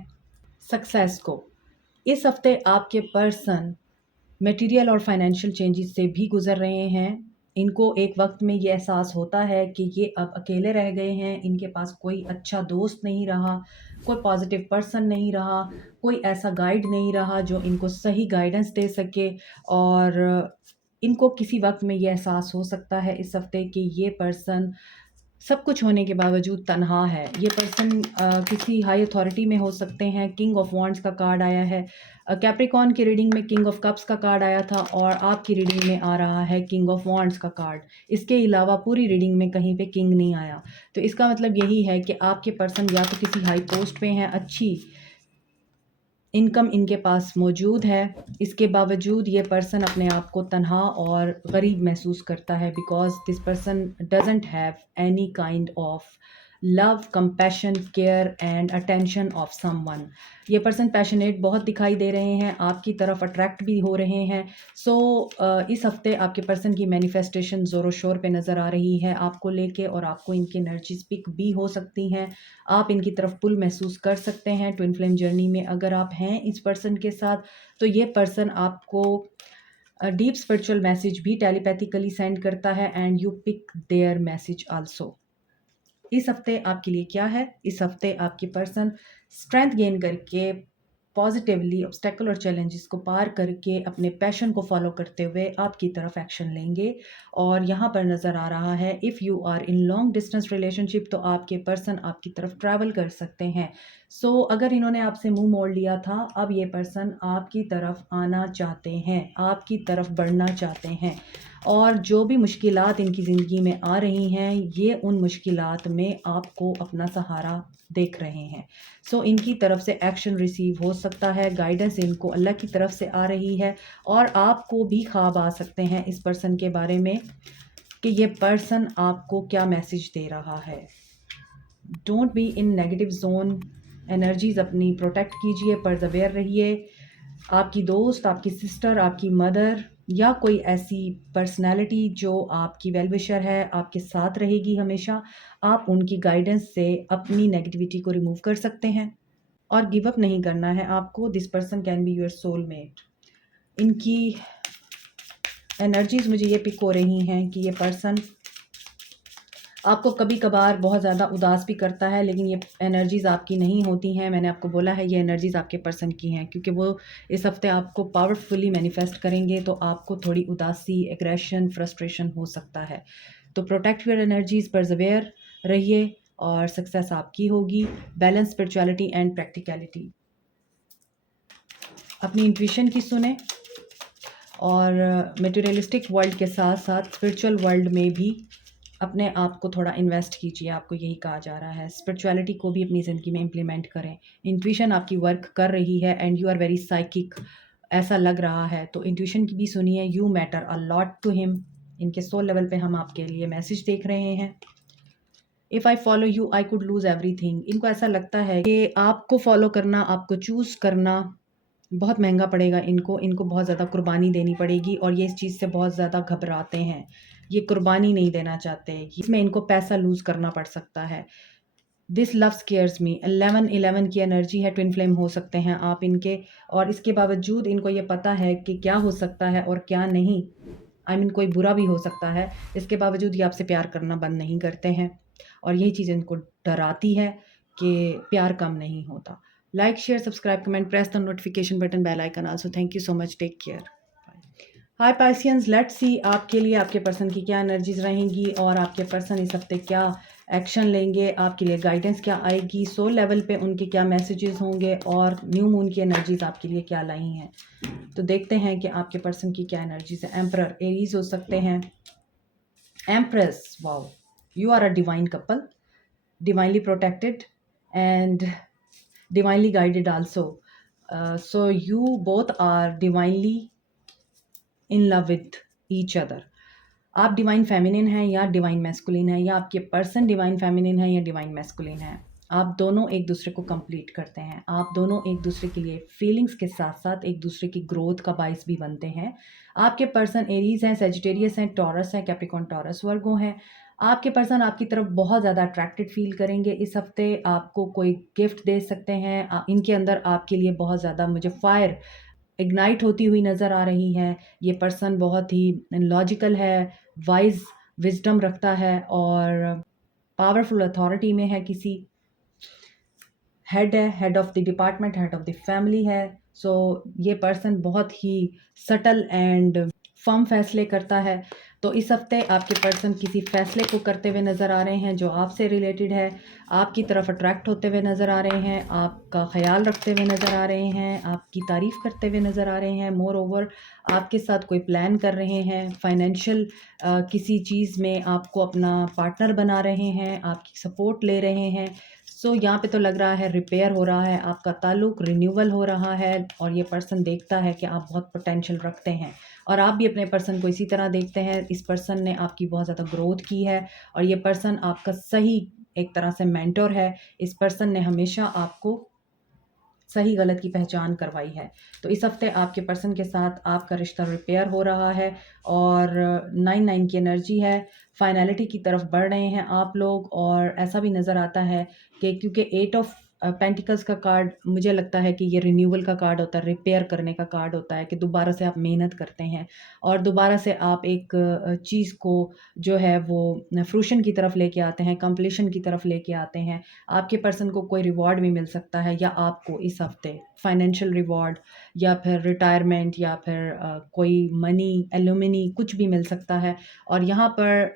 सक्सेस को। इस हफ्ते आपके पर्सन मटेरियल और फाइनेंशियल चेंजेस से भी गुजर रहे हैं। इनको एक वक्त में ये एहसास होता है कि ये अब अकेले रह गए हैं, इनके पास कोई अच्छा दोस्त नहीं रहा, कोई पॉजिटिव पर्सन नहीं रहा, कोई ऐसा गाइड नहीं रहा जो इनको सही गाइडेंस दे सके, और इनको किसी वक्त में ये एहसास हो सकता है इस हफ्ते कि ये पर्सन सब कुछ होने के बावजूद तन्हा है। ये पर्सन किसी हाई अथॉरिटी में हो सकते हैं। किंग ऑफ वॉन्ड्स का कार्ड आया है। कैप्रिकॉन की रीडिंग में किंग ऑफ कप्स का कार्ड आया था और आपकी रीडिंग में आ रहा है किंग ऑफ वॉन्ड्स का कार्ड। इसके अलावा पूरी रीडिंग में कहीं पे किंग नहीं आया, तो इसका मतलब यही है कि आपके पर्सन या तो किसी हाई पोस्ट पे हैं, अच्छी इनकम इनके पास मौजूद है, इसके बावजूद ये पर्सन अपने आप को तन्हा और गरीब महसूस करता है because this person doesn't have any kind of love, compassion, care and attention of someone. ये पर्सन पैशनेट बहुत दिखाई दे रहे हैं, आपकी तरफ अट्रैक्ट भी हो रहे हैं। सो इस हफ्ते आपके पर्सन की मैनिफेस्टेशन ज़ोरों शोर पे नज़र आ रही है आपको लेके, और आपको इनकी एनर्जीज पिक भी हो सकती हैं। आप इनकी तरफ पुल महसूस कर सकते हैं। ट्विन फ्लेम जर्नी में अगर आप हैं इस पर्सन के साथ, तो ये पर्सन आपको डीप स्पिरिचुअल मैसेज भी टेलीपैथिकली सेंड करता है and you pick their message also. इस हफ्ते आपके लिए क्या है, इस हफ्ते आपकी पर्सन स्ट्रेंथ गेन करके पॉजिटिवली ऑब्स्टेकल और चैलेंजेस को पार करके अपने पैशन को फॉलो करते हुए आपकी तरफ एक्शन लेंगे। और यहाँ पर नज़र आ रहा है if you are in long distance relationship तो आपके पर्सन आपकी तरफ ट्रैवल कर सकते हैं। सो अगर इन्होंने आपसे मुंह मोड़ लिया था, अब ये पर्सन आपकी तरफ आना चाहते हैं, आपकी तरफ बढ़ना चाहते हैं। और जो भी मुश्किलात इनकी ज़िंदगी में आ रही हैं, ये उन मुश्किलात में आपको अपना सहारा देख रहे हैं। सो इनकी तरफ से एक्शन रिसीव हो सकता है, गाइडेंस इनको अल्लाह की तरफ से आ रही है। और आपको भी ख्वाब आ सकते हैं इस पर्सन के बारे में कि ये पर्सन आपको क्या मैसेज दे रहा है। Don't be in negative zone, energies अपनी प्रोटेक्ट कीजिए, परसेवेयर रहिए। आपकी दोस्त, आपकी सिस्टर, आपकी मदर या कोई ऐसी पर्सनैलिटी जो आपकी वेल विशर है, आपके साथ रहेगी हमेशा। आप उनकी गाइडेंस से अपनी नेगेटिविटी को रिमूव कर सकते हैं और गिव अप नहीं करना है आपको। This person can be your soulmate. इनकी एनर्जीज मुझे ये पिक हो रही हैं कि ये पर्सन आपको कभी कभार बहुत ज़्यादा उदास भी करता है, लेकिन ये एनर्जीज़ आपकी नहीं होती हैं। मैंने आपको बोला है ये एनर्जीज़ आपके पर्सन की हैं, क्योंकि वो इस हफ्ते आपको पावरफुली मैनिफेस्ट करेंगे, तो आपको थोड़ी उदासी, एग्रेशन, फ्रस्ट्रेशन हो सकता है। तो प्रोटेक्ट योर एनर्जीज़, परसेवेयर रहिए और सक्सेस आपकी होगी। Balance spirituality and practicality. अपनी इंट्यूशन की सुने और मटेरियलिस्टिक वर्ल्ड के साथ साथ स्पिरिचुअल वर्ल्ड में भी अपने आप को थोड़ा इन्वेस्ट कीजिए, आपको यही कहा जा रहा है। स्पिरिचुअलिटी को भी अपनी ज़िंदगी में इम्प्लीमेंट करें। इंट्यूशन आपकी वर्क कर रही है and you are very psychic, ऐसा लग रहा है, तो इंट्यूशन की भी सुनिए। You matter a lot to him. इनके सोल लेवल पे हम आपके लिए मैसेज देख रहे हैं। If I follow you I could lose everything. इनको ऐसा लगता है कि आपको फॉलो करना, आपको चूज़ करना बहुत महंगा पड़ेगा इनको बहुत ज़्यादा कुर्बानी देनी पड़ेगी और ये इस चीज़ से बहुत ज़्यादा घबराते हैं। ये कुर्बानी नहीं देना चाहते, इसमें इनको पैसा लूज़ करना पड़ सकता है। दिस लव स्केयर्स मी। 11 की एनर्जी है, ट्विन फ्लेम हो सकते हैं आप इनके, और इसके बावजूद इनको ये पता है कि क्या हो सकता है और क्या नहीं। आई मीन कोई बुरा भी हो सकता है, इसके बावजूद ये आपसे प्यार करना बंद नहीं करते हैं और यही चीज़ इनको डराती है कि प्यार कम नहीं होता। Like, share, subscribe, comment, press the notification button, bell icon also. Thank you so much, take care. Hi Pisceans, let's see आपके लिए आपके पर्सन की क्या एनर्जीज रहेंगी और आपके पर्सन इस हफ्ते क्या एक्शन लेंगे, आपके लिए गाइडेंस क्या आएगी, सोल लेवल पे उनके क्या मैसेजेस होंगे और न्यू मून की एनर्जीज आपके लिए क्या लाई हैं। तो देखते हैं कि आपके पर्सन की क्या एनर्जीज है। एम्परर, एरीज हो सकते हैं। Empress, wow, you are a divine couple, divinely protected and divinely guided also. So you both are divinely in love with each other. आप डिवाइन फेमिनिन हैं या डिवाइन मैस्कुलिन है, या आपके पर्सन डिवाइन फेमिनिन है या डिवाइन मैस्कुलिन है। आप दोनों एक दूसरे को कंप्लीट करते हैं। आप दोनों एक दूसरे के लिए फीलिंग्स के साथ साथ एक दूसरे की ग्रोथ का बाइस भी बनते हैं। आपके पर्सन एरीज हैं, सेजिटेरियस हैं, टॉरस हैं, कैप्रिकॉर्न, टॉरस, वर्गो हैं। आपके पर्सन आपकी तरफ बहुत ज़्यादा अट्रैक्टेड फील करेंगे इस हफ्ते। आपको कोई गिफ्ट दे सकते हैं। इनके अंदर आपके लिए बहुत ज़्यादा मुझे फायर इग्नाइट होती हुई नज़र आ रही है। ये पर्सन बहुत ही लॉजिकल है, वाइज विजडम रखता है और पावरफुल अथॉरिटी में है, किसी हेड है, head of the department, head of the family है। सो ये पर्सन बहुत ही सटल एंड फर्म फैसले करता है। तो इस हफ्ते आपके पर्सन किसी फैसले को करते हुए नज़र आ रहे हैं जो आपसे रिलेटेड है, आपकी तरफ अट्रैक्ट होते हुए नज़र आ रहे हैं, आपका ख्याल रखते हुए नज़र आ रहे हैं, आपकी तारीफ़ करते हुए नज़र आ रहे हैं। मोर ओवर आपके साथ कोई प्लान कर रहे हैं, फाइनेंशियल किसी चीज़ में आपको अपना पार्टनर बना रहे हैं, आपकी सपोर्ट ले रहे हैं। सो यहाँ पे तो लग रहा है रिपेयर हो रहा है, आपका ताल्लुक रिन्यूअल हो रहा है और ये पर्सन देखता है कि आप बहुत पोटेंशियल रखते हैं और आप भी अपने पर्सन को इसी तरह देखते हैं। इस पर्सन ने आपकी बहुत ज़्यादा ग्रोथ की है और ये पर्सन आपका सही एक तरह से मेंटर है। इस पर्सन ने हमेशा आपको सही गलत की पहचान करवाई है। तो इस हफ्ते आपके पर्सन के साथ आपका रिश्ता रिपेयर हो रहा है और 9 की एनर्जी है। फाइनलिटी की तरफ बढ़ रहे हैं आप लोग और ऐसा भी नज़र आता है कि क्योंकि 8 ऑफ पेंटिकल्स का कार्ड मुझे लगता है कि ये रिन्यूअल का कार्ड होता है, रिपेयर करने का कार्ड होता है कि दोबारा से आप मेहनत करते हैं और दोबारा से आप एक चीज़ को जो है वो फ्रूशन की तरफ लेके आते हैं, कंप्लीशन की तरफ लेके आते हैं। आपके पर्सन को कोई रिवॉर्ड भी मिल सकता है या आपको इस हफ्ते फाइनेंशियल रिवॉर्ड या फिर रिटायरमेंट या फिर कोई मनी एलुमनी कुछ भी मिल सकता है। और यहाँ पर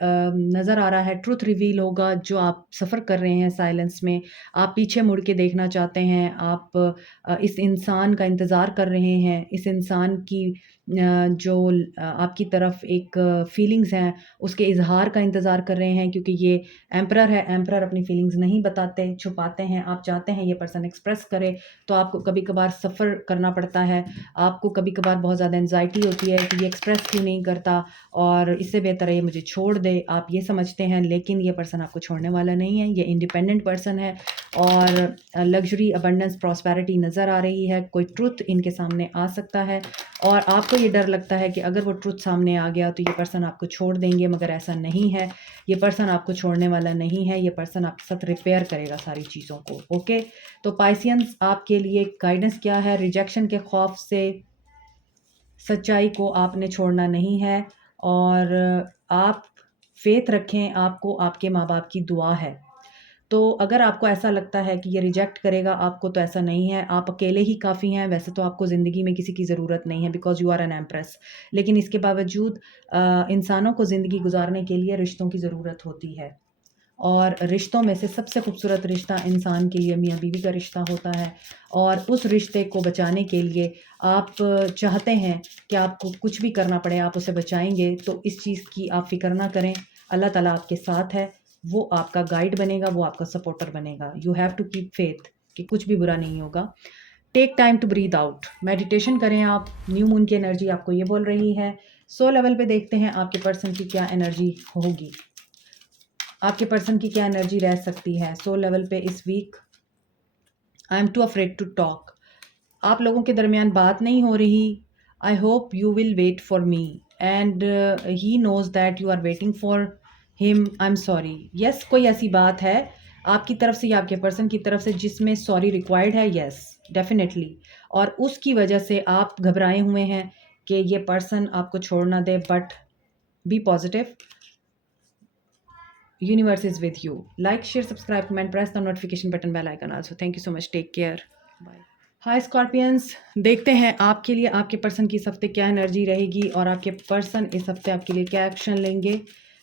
नज़र आ रहा है ट्रुथ रिवील होगा। जो आप सफ़र कर रहे हैं साइलेंस में, आप पीछे मुड़ के देखना चाहते हैं, आप इस इंसान का इंतज़ार कर रहे हैं, इस इंसान की जो आपकी तरफ एक फीलिंग्स हैं उसके इज़हार का इंतज़ार कर रहे हैं, क्योंकि ये एम्परर है। एम्परर अपनी फीलिंग्स नहीं बताते, छुपाते हैं। आप चाहते हैं ये पर्सन एक्सप्रेस करे, तो आपको कभी-कभार सफ़र करना पड़ता है। आपको कभी-कभार बहुत ज़्यादा एंग्ज़ायटी होती है कि ये एक्सप्रेस क्यों नहीं करता और इससे बेहतर है ये मुझे छोड़ दे, आप ये समझते हैं। लेकिन ये पर्सन आपको छोड़ने वाला नहीं है। ये इंडिपेंडेंट पर्सन है और लग्ज़री, अबंडेंस, प्रॉस्पेरिटी नज़र आ रही है। कोई ट्रुथ इनके सामने आ सकता है और आपको ये डर लगता है कि अगर वो ट्रुथ सामने आ गया तो ये पर्सन आपको छोड़ देंगे, मगर ऐसा नहीं है। ये पर्सन आपको छोड़ने वाला नहीं है। ये पर्सन आपके साथ रिपेयर करेगा सारी चीज़ों को। ओके, तो पाइसियंस आपके लिए गाइडेंस क्या है? रिजेक्शन के खौफ से सच्चाई को आपने छोड़ना नहीं है और आप फेथ रखें, आपको आपके माँ बाप की दुआ है। तो अगर आपको ऐसा लगता है कि ये रिजेक्ट करेगा आपको, तो ऐसा नहीं है। आप अकेले ही काफ़ी हैं। वैसे तो आपको ज़िंदगी में किसी की ज़रूरत नहीं है, because you are an empress. लेकिन इसके बावजूद इंसानों को ज़िंदगी गुजारने के लिए रिश्तों की ज़रूरत होती है और रिश्तों में से सबसे खूबसूरत रिश्ता इंसान के लिए मियाँ बीवी का रिश्ता होता है। और उस रिश्ते को बचाने के लिए आप चाहते हैं कि आपको कुछ भी करना पड़े, आप उसे बचाएँगे। तो इस चीज़ की आप फ़िक्र ना करें। अल्लाह ताला आपके साथ है, वो आपका गाइड बनेगा, वो आपका सपोर्टर बनेगा। You have to keep faith कि कुछ भी बुरा नहीं होगा। Take time to breathe out, meditation करें आप। न्यू मून की एनर्जी आपको ये बोल रही है। सोल लेवल पे देखते हैं आपके पर्सन की क्या एनर्जी होगी, आपके पर्सन की क्या एनर्जी रह सकती है सोल लेवल पे इस week. I am too afraid to talk, आप लोगों के दरमियान बात नहीं हो रही। I hope you will wait for me and he knows that you are waiting for him. I am sorry. Yes, कोई ऐसी बात है आपकी तरफ से या आपके पर्सन की तरफ से जिसमें सॉरी रिक्वायर्ड है। Yes, definitely. और उसकी वजह से आप घबराए हुए हैं कि ये पर्सन आपको छोड़ ना दे। But be positive, universe is with you. Like, share, subscribe, comment, press the notification button, bell icon also. Thank you so much. Take care. Bye. Hi Scorpions, देखते हैं आपके लिए आपके पर्सन की इस हफ्ते क्या एनर्जी रहेगी और आपके पर्सन इस हफ्ते आपके लिए क्या एक्शन लेंगे,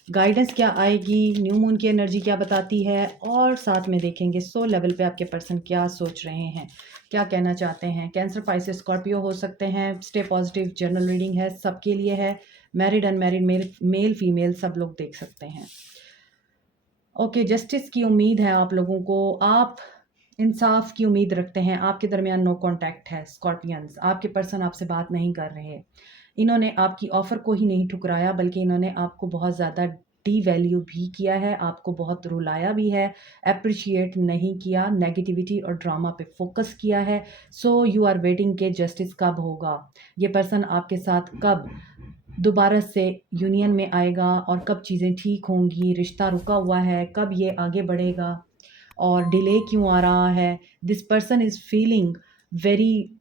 गाइडेंस क्या आएगी, न्यू मून की एनर्जी क्या बताती है, और साथ में देखेंगे सोल लेवल पे आपके पर्सन क्या सोच रहे हैं, क्या कहना चाहते हैं। कैंसर, पाइसेस, स्कॉर्पियो हो सकते हैं। स्टे पॉजिटिव, जनरल रीडिंग है, सबके लिए है। मैरिड, अनमैरिड, मेल फीमेल सब लोग देख सकते हैं। ओके, जस्टिस की उम्मीद है आप लोगों को, आप इंसाफ की उम्मीद रखते हैं। आपके दरमियान नो कांटेक्ट है स्कॉर्पियंस, आपके पर्सन आपसे बात नहीं कर रहे। इन्होंने आपकी ऑफ़र को ही नहीं ठुकराया, बल्कि इन्होंने आपको बहुत ज़्यादा डी वैल्यू भी किया है, आपको बहुत रुलाया भी है, अप्रिशिएट नहीं किया, नेगेटिविटी और ड्रामा पे फोकस किया है। सो यू आर वेटिंग के जस्टिस कब होगा, ये पर्सन आपके साथ कब दोबारा से यूनियन में आएगा और कब चीज़ें ठीक होंगी, रिश्ता रुका हुआ है, कब ये आगे बढ़ेगा और डिले क्यों आ रहा है। This person is feeling very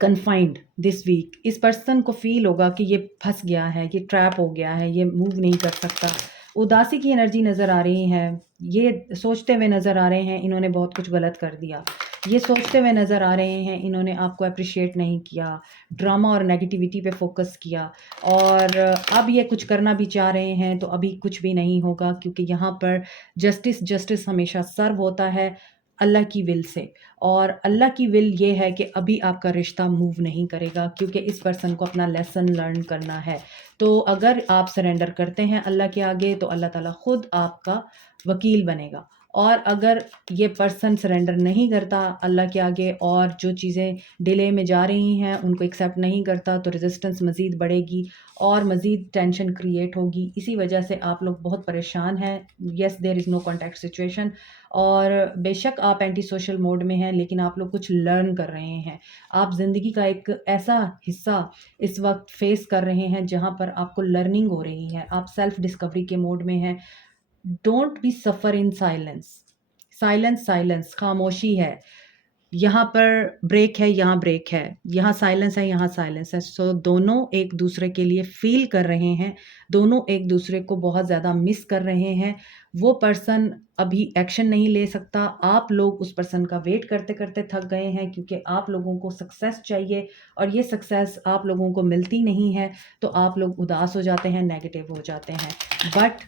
confined this week. इस पर्सन को फील होगा कि ये फंस गया है, ये ट्रैप हो गया है, ये मूव नहीं कर सकता। उदासी की एनर्जी नज़र आ रही है। ये सोचते हुए नज़र आ रहे हैं इन्होंने बहुत कुछ गलत कर दिया। ये सोचते हुए नज़र आ रहे हैं इन्होंने आपको अप्रिशिएट नहीं किया, ड्रामा और नेगेटिविटी पे फोकस किया। और अब ये कुछ करना भी चाह रहे हैं तो अभी कुछ भी नहीं होगा, क्योंकि यहाँ पर जस्टिस हमेशा सर्व होता है अल्लाह की विल से। और अल्लाह की विल ये है कि अभी आपका रिश्ता मूव नहीं करेगा, क्योंकि इस पर्सन को अपना लेसन लर्न करना है। तो अगर आप सरेंडर करते हैं अल्लाह के आगे तो अल्लाह ताला खुद आपका वकील बनेगा। और अगर ये पर्सन सरेंडर नहीं करता अल्लाह के आगे और जो चीज़ें डिले में जा रही हैं उनको एक्सेप्ट नहीं करता, तो रेजिस्टेंस मज़ीद बढ़ेगी और मज़ीद टेंशन क्रिएट होगी। इसी वजह से आप लोग बहुत परेशान हैं। Yes, there is no contact situation. और बेशक आप एंटी सोशल मोड में हैं, लेकिन आप लोग कुछ लर्न कर रहे हैं। आप ज़िंदगी का एक ऐसा हिस्सा इस वक्त फेस कर रहे हैं जहाँ पर आपको लर्निंग हो रही है, आप सेल्फ डिस्कवरी के मोड में हैं। Don't be suffer in silence. Silence, silence खामोशी है। यहाँ पर ब्रेक है, यहाँ ब्रेक है, यहाँ साइलेंस है, यहाँ साइलेंस है। सो दोनों एक दूसरे के लिए फ़ील कर रहे हैं, दोनों एक दूसरे को बहुत ज़्यादा मिस कर रहे हैं। वो पर्सन अभी एक्शन नहीं ले सकता, आप लोग उस पर्सन का वेट करते-करते थक गए हैं क्योंकि आप लोगों को सक्सेस चाहिए और ये सक्सेस आप लोगों को मिलती नहीं है, तो आप लोग उदास हो जाते हैं, नेगेटिव हो जाते हैं। बट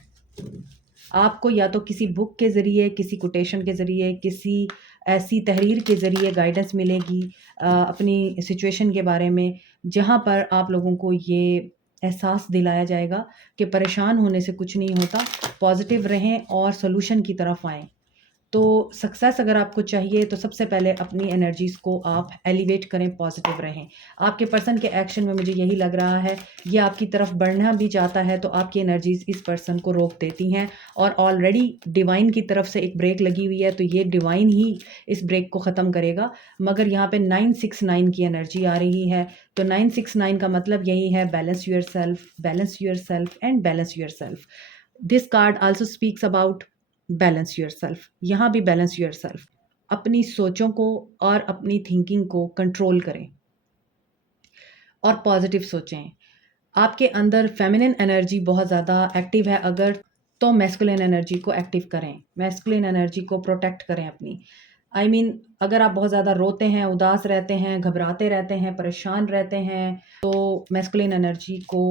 आपको या तो किसी बुक के ज़रिए, किसी कोटेशन के ज़रिए, किसी ऐसी तहरीर के ज़रिए गाइडेंस मिलेगी अपनी सिचुएशन के बारे में, जहाँ पर आप लोगों को ये एहसास दिलाया जाएगा कि परेशान होने से कुछ नहीं होता, पॉज़िटिव रहें और सॉल्यूशन की तरफ आएँ। तो सक्सेस अगर आपको चाहिए तो सबसे पहले अपनी एनर्जीज़ को आप एलिवेट करें, पॉजिटिव रहें। आपके पर्सन के एक्शन में मुझे यही लग रहा है, ये आपकी तरफ बढ़ना भी चाहता है तो आपकी एनर्जीज़ इस पर्सन को रोक देती हैं और ऑलरेडी डिवाइन की तरफ से एक ब्रेक लगी हुई है, तो ये डिवाइन ही इस ब्रेक को ख़त्म करेगा। मगर यहाँ पे 969 की एनर्जी आ रही है, तो 969 का मतलब यही है balance yourself and balance yourself. This card also speaks about balance yourself. यहाँ भी बैलेंस योरसेल्फ। अपनी सोचों को और अपनी थिंकिंग को कंट्रोल करें और पॉजिटिव सोचें। आपके अंदर फेमिनिन एनर्जी बहुत ज़्यादा एक्टिव है अगर, तो मैस्कुलिन एनर्जी को एक्टिव करें, मैस्कुलिन एनर्जी को प्रोटेक्ट करें अपनी। आई मीन अगर आप बहुत ज़्यादा रोते हैं, उदास रहते हैं, घबराते रहते हैं, परेशान रहते हैं, तो मैस्कुलिन एनर्जी को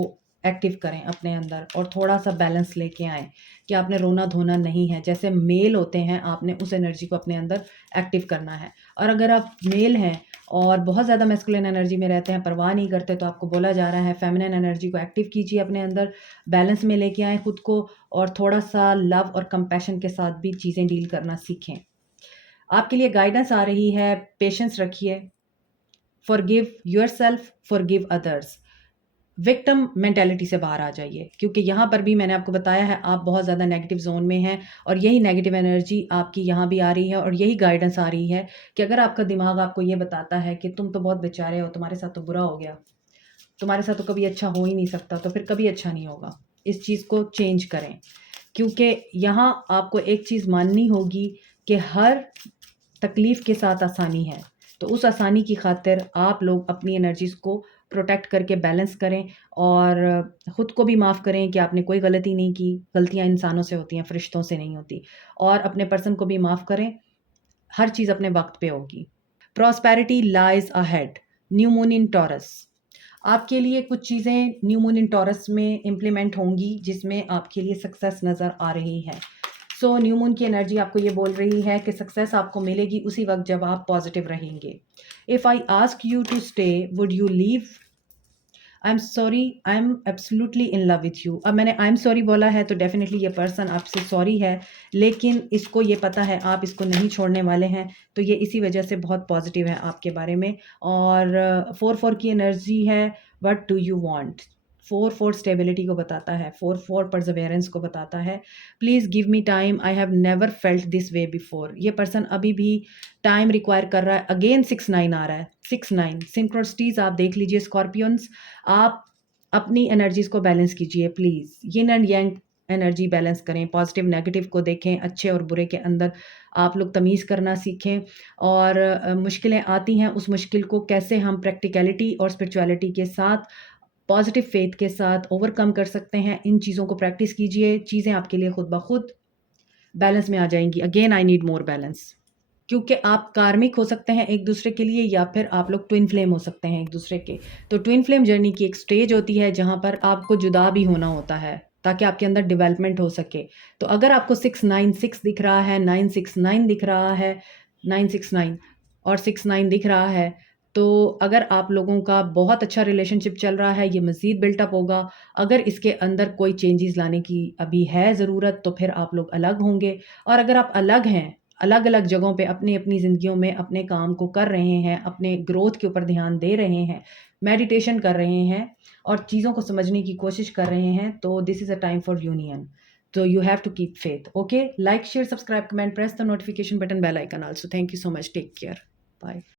एक्टिव करें अपने अंदर और थोड़ा सा बैलेंस लेके आएँ कि आपने रोना धोना नहीं है। जैसे मेल होते हैं, आपने उस एनर्जी को अपने अंदर एक्टिव करना है। और अगर आप मेल हैं और बहुत ज़्यादा मैस्कुलिन एनर्जी में रहते हैं, परवाह नहीं करते, तो आपको बोला जा रहा है फेमिनिन एनर्जी को एक्टिव कीजिए अपने अंदर, बैलेंस में लेके आएँ खुद को और थोड़ा-सा लव और कंपैशन के साथ भी चीज़ें डील करना सीखें। आपके लिए गाइडेंस आ रही है, पेशेंस रखिए, forgive yourself, forgive others. Victim mentality से बाहर आ जाइए क्योंकि यहाँ पर भी मैंने आपको बताया है आप बहुत ज़्यादा नेगेटिव जोन में हैं और यही नेगेटिव एनर्जी आपकी यहाँ भी आ रही है और यही गाइडेंस आ रही है कि अगर आपका दिमाग आपको ये बताता है कि तुम तो बहुत बेचारे हो, तुम्हारे साथ तो बुरा हो गया, तुम्हारे साथ तो कभी अच्छा हो ही नहीं सकता, तो फिर कभी अच्छा नहीं होगा। इस चीज़ को चेंज करें क्योंकि यहाँ आपको एक चीज़ माननी होगी कि हर तकलीफ़ के साथ आसानी है। तो उस आसानी की खातिर आप लोग अपनी एनर्जीज़ को प्रोटेक्ट करके बैलेंस करें और ख़ुद को भी माफ़ करें कि आपने कोई गलती नहीं की। गलतियाँ इंसानों से होती हैं, फ़रिश्तों से नहीं होती। और अपने पर्सन को भी माफ़ करें, हर चीज़ अपने वक्त पे होगी। Prosperity lies ahead, new moon इन टॉरस। आपके लिए कुछ चीज़ें न्यू मून इन टॉरस में इम्प्लीमेंट होंगी जिसमें आपके लिए सक्सेस नज़र आ रही है। सो न्यू मून की एनर्जी आपको ये बोल रही है कि सक्सेस आपको मिलेगी उसी वक्त जब आप पॉजिटिव रहेंगे। If I ask you to stay, would you leave? I am sorry, I am absolutely in love with you. अब मैंने आई एम सॉरी बोला है तो डेफिनेटली ये पर्सन आपसे सॉरी है, लेकिन इसको ये पता है आप इसको नहीं छोड़ने वाले हैं, तो ये इसी वजह से बहुत पॉजिटिव है आपके बारे में। और 4-4 की एनर्जी है, what do you want. 4-4 stability को बताता है, 4-4 परसेवेरेंस को बताता है। Please give me time, I have never felt this way before. ये पर्सन अभी भी टाइम रिक्वायर कर रहा है। अगेन 6-9 आ रहा है, 6-9 सिंक्रोनिसिटीज़ आप देख लीजिए स्कॉर्पियंस। आप अपनी एनर्जीज़ को बैलेंस कीजिए please, yin and yang energy balance करें, पॉजिटिव नेगेटिव को देखें, अच्छे और बुरे के अंदर आप लोग तमीज़ करना सीखें। और मुश्किलें आती हैं, उस मुश्किल को कैसे हम प्रैक्टिकलिटी और स्पिरिचुअलिटी के साथ, पॉजिटिव फेथ के साथ ओवरकम कर सकते हैं, इन चीज़ों को प्रैक्टिस कीजिए, चीज़ें आपके लिए खुद ब खुद बैलेंस में आ जाएँगी। Again I need more balance. क्योंकि आप कार्मिक हो सकते हैं एक दूसरे के लिए या फिर आप लोग ट्विन फ्लेम हो सकते हैं एक दूसरे के। तो ट्विन फ्लेम जर्नी की एक स्टेज होती है जहाँ पर आपको जुदा भी होना होता है ताकि आपके अंदर डेवलपमेंट हो सके। तो अगर आपको 696 दिख रहा है, 969 दिख रहा है, 969 और 69 दिख रहा है, तो अगर आप लोगों का बहुत अच्छा रिलेशनशिप चल रहा है, ये मज़ीद बिल्टअप होगा। अगर इसके अंदर कोई चेंजेस लाने की अभी है ज़रूरत तो फिर आप लोग अलग होंगे। और अगर आप अलग हैं, अलग-अलग जगहों पे अपनी-अपनी ज़िंदगियों में अपने काम को कर रहे हैं, अपने ग्रोथ के ऊपर ध्यान दे रहे हैं, मेडिटेशन कर रहे हैं और चीज़ों को समझने की कोशिश कर रहे हैं, तो this is a time for union. So you have to keep faith. Okay? Like, share, subscribe, comment, press the notification button, bell icon also. Thank you so much. Take care. Bye.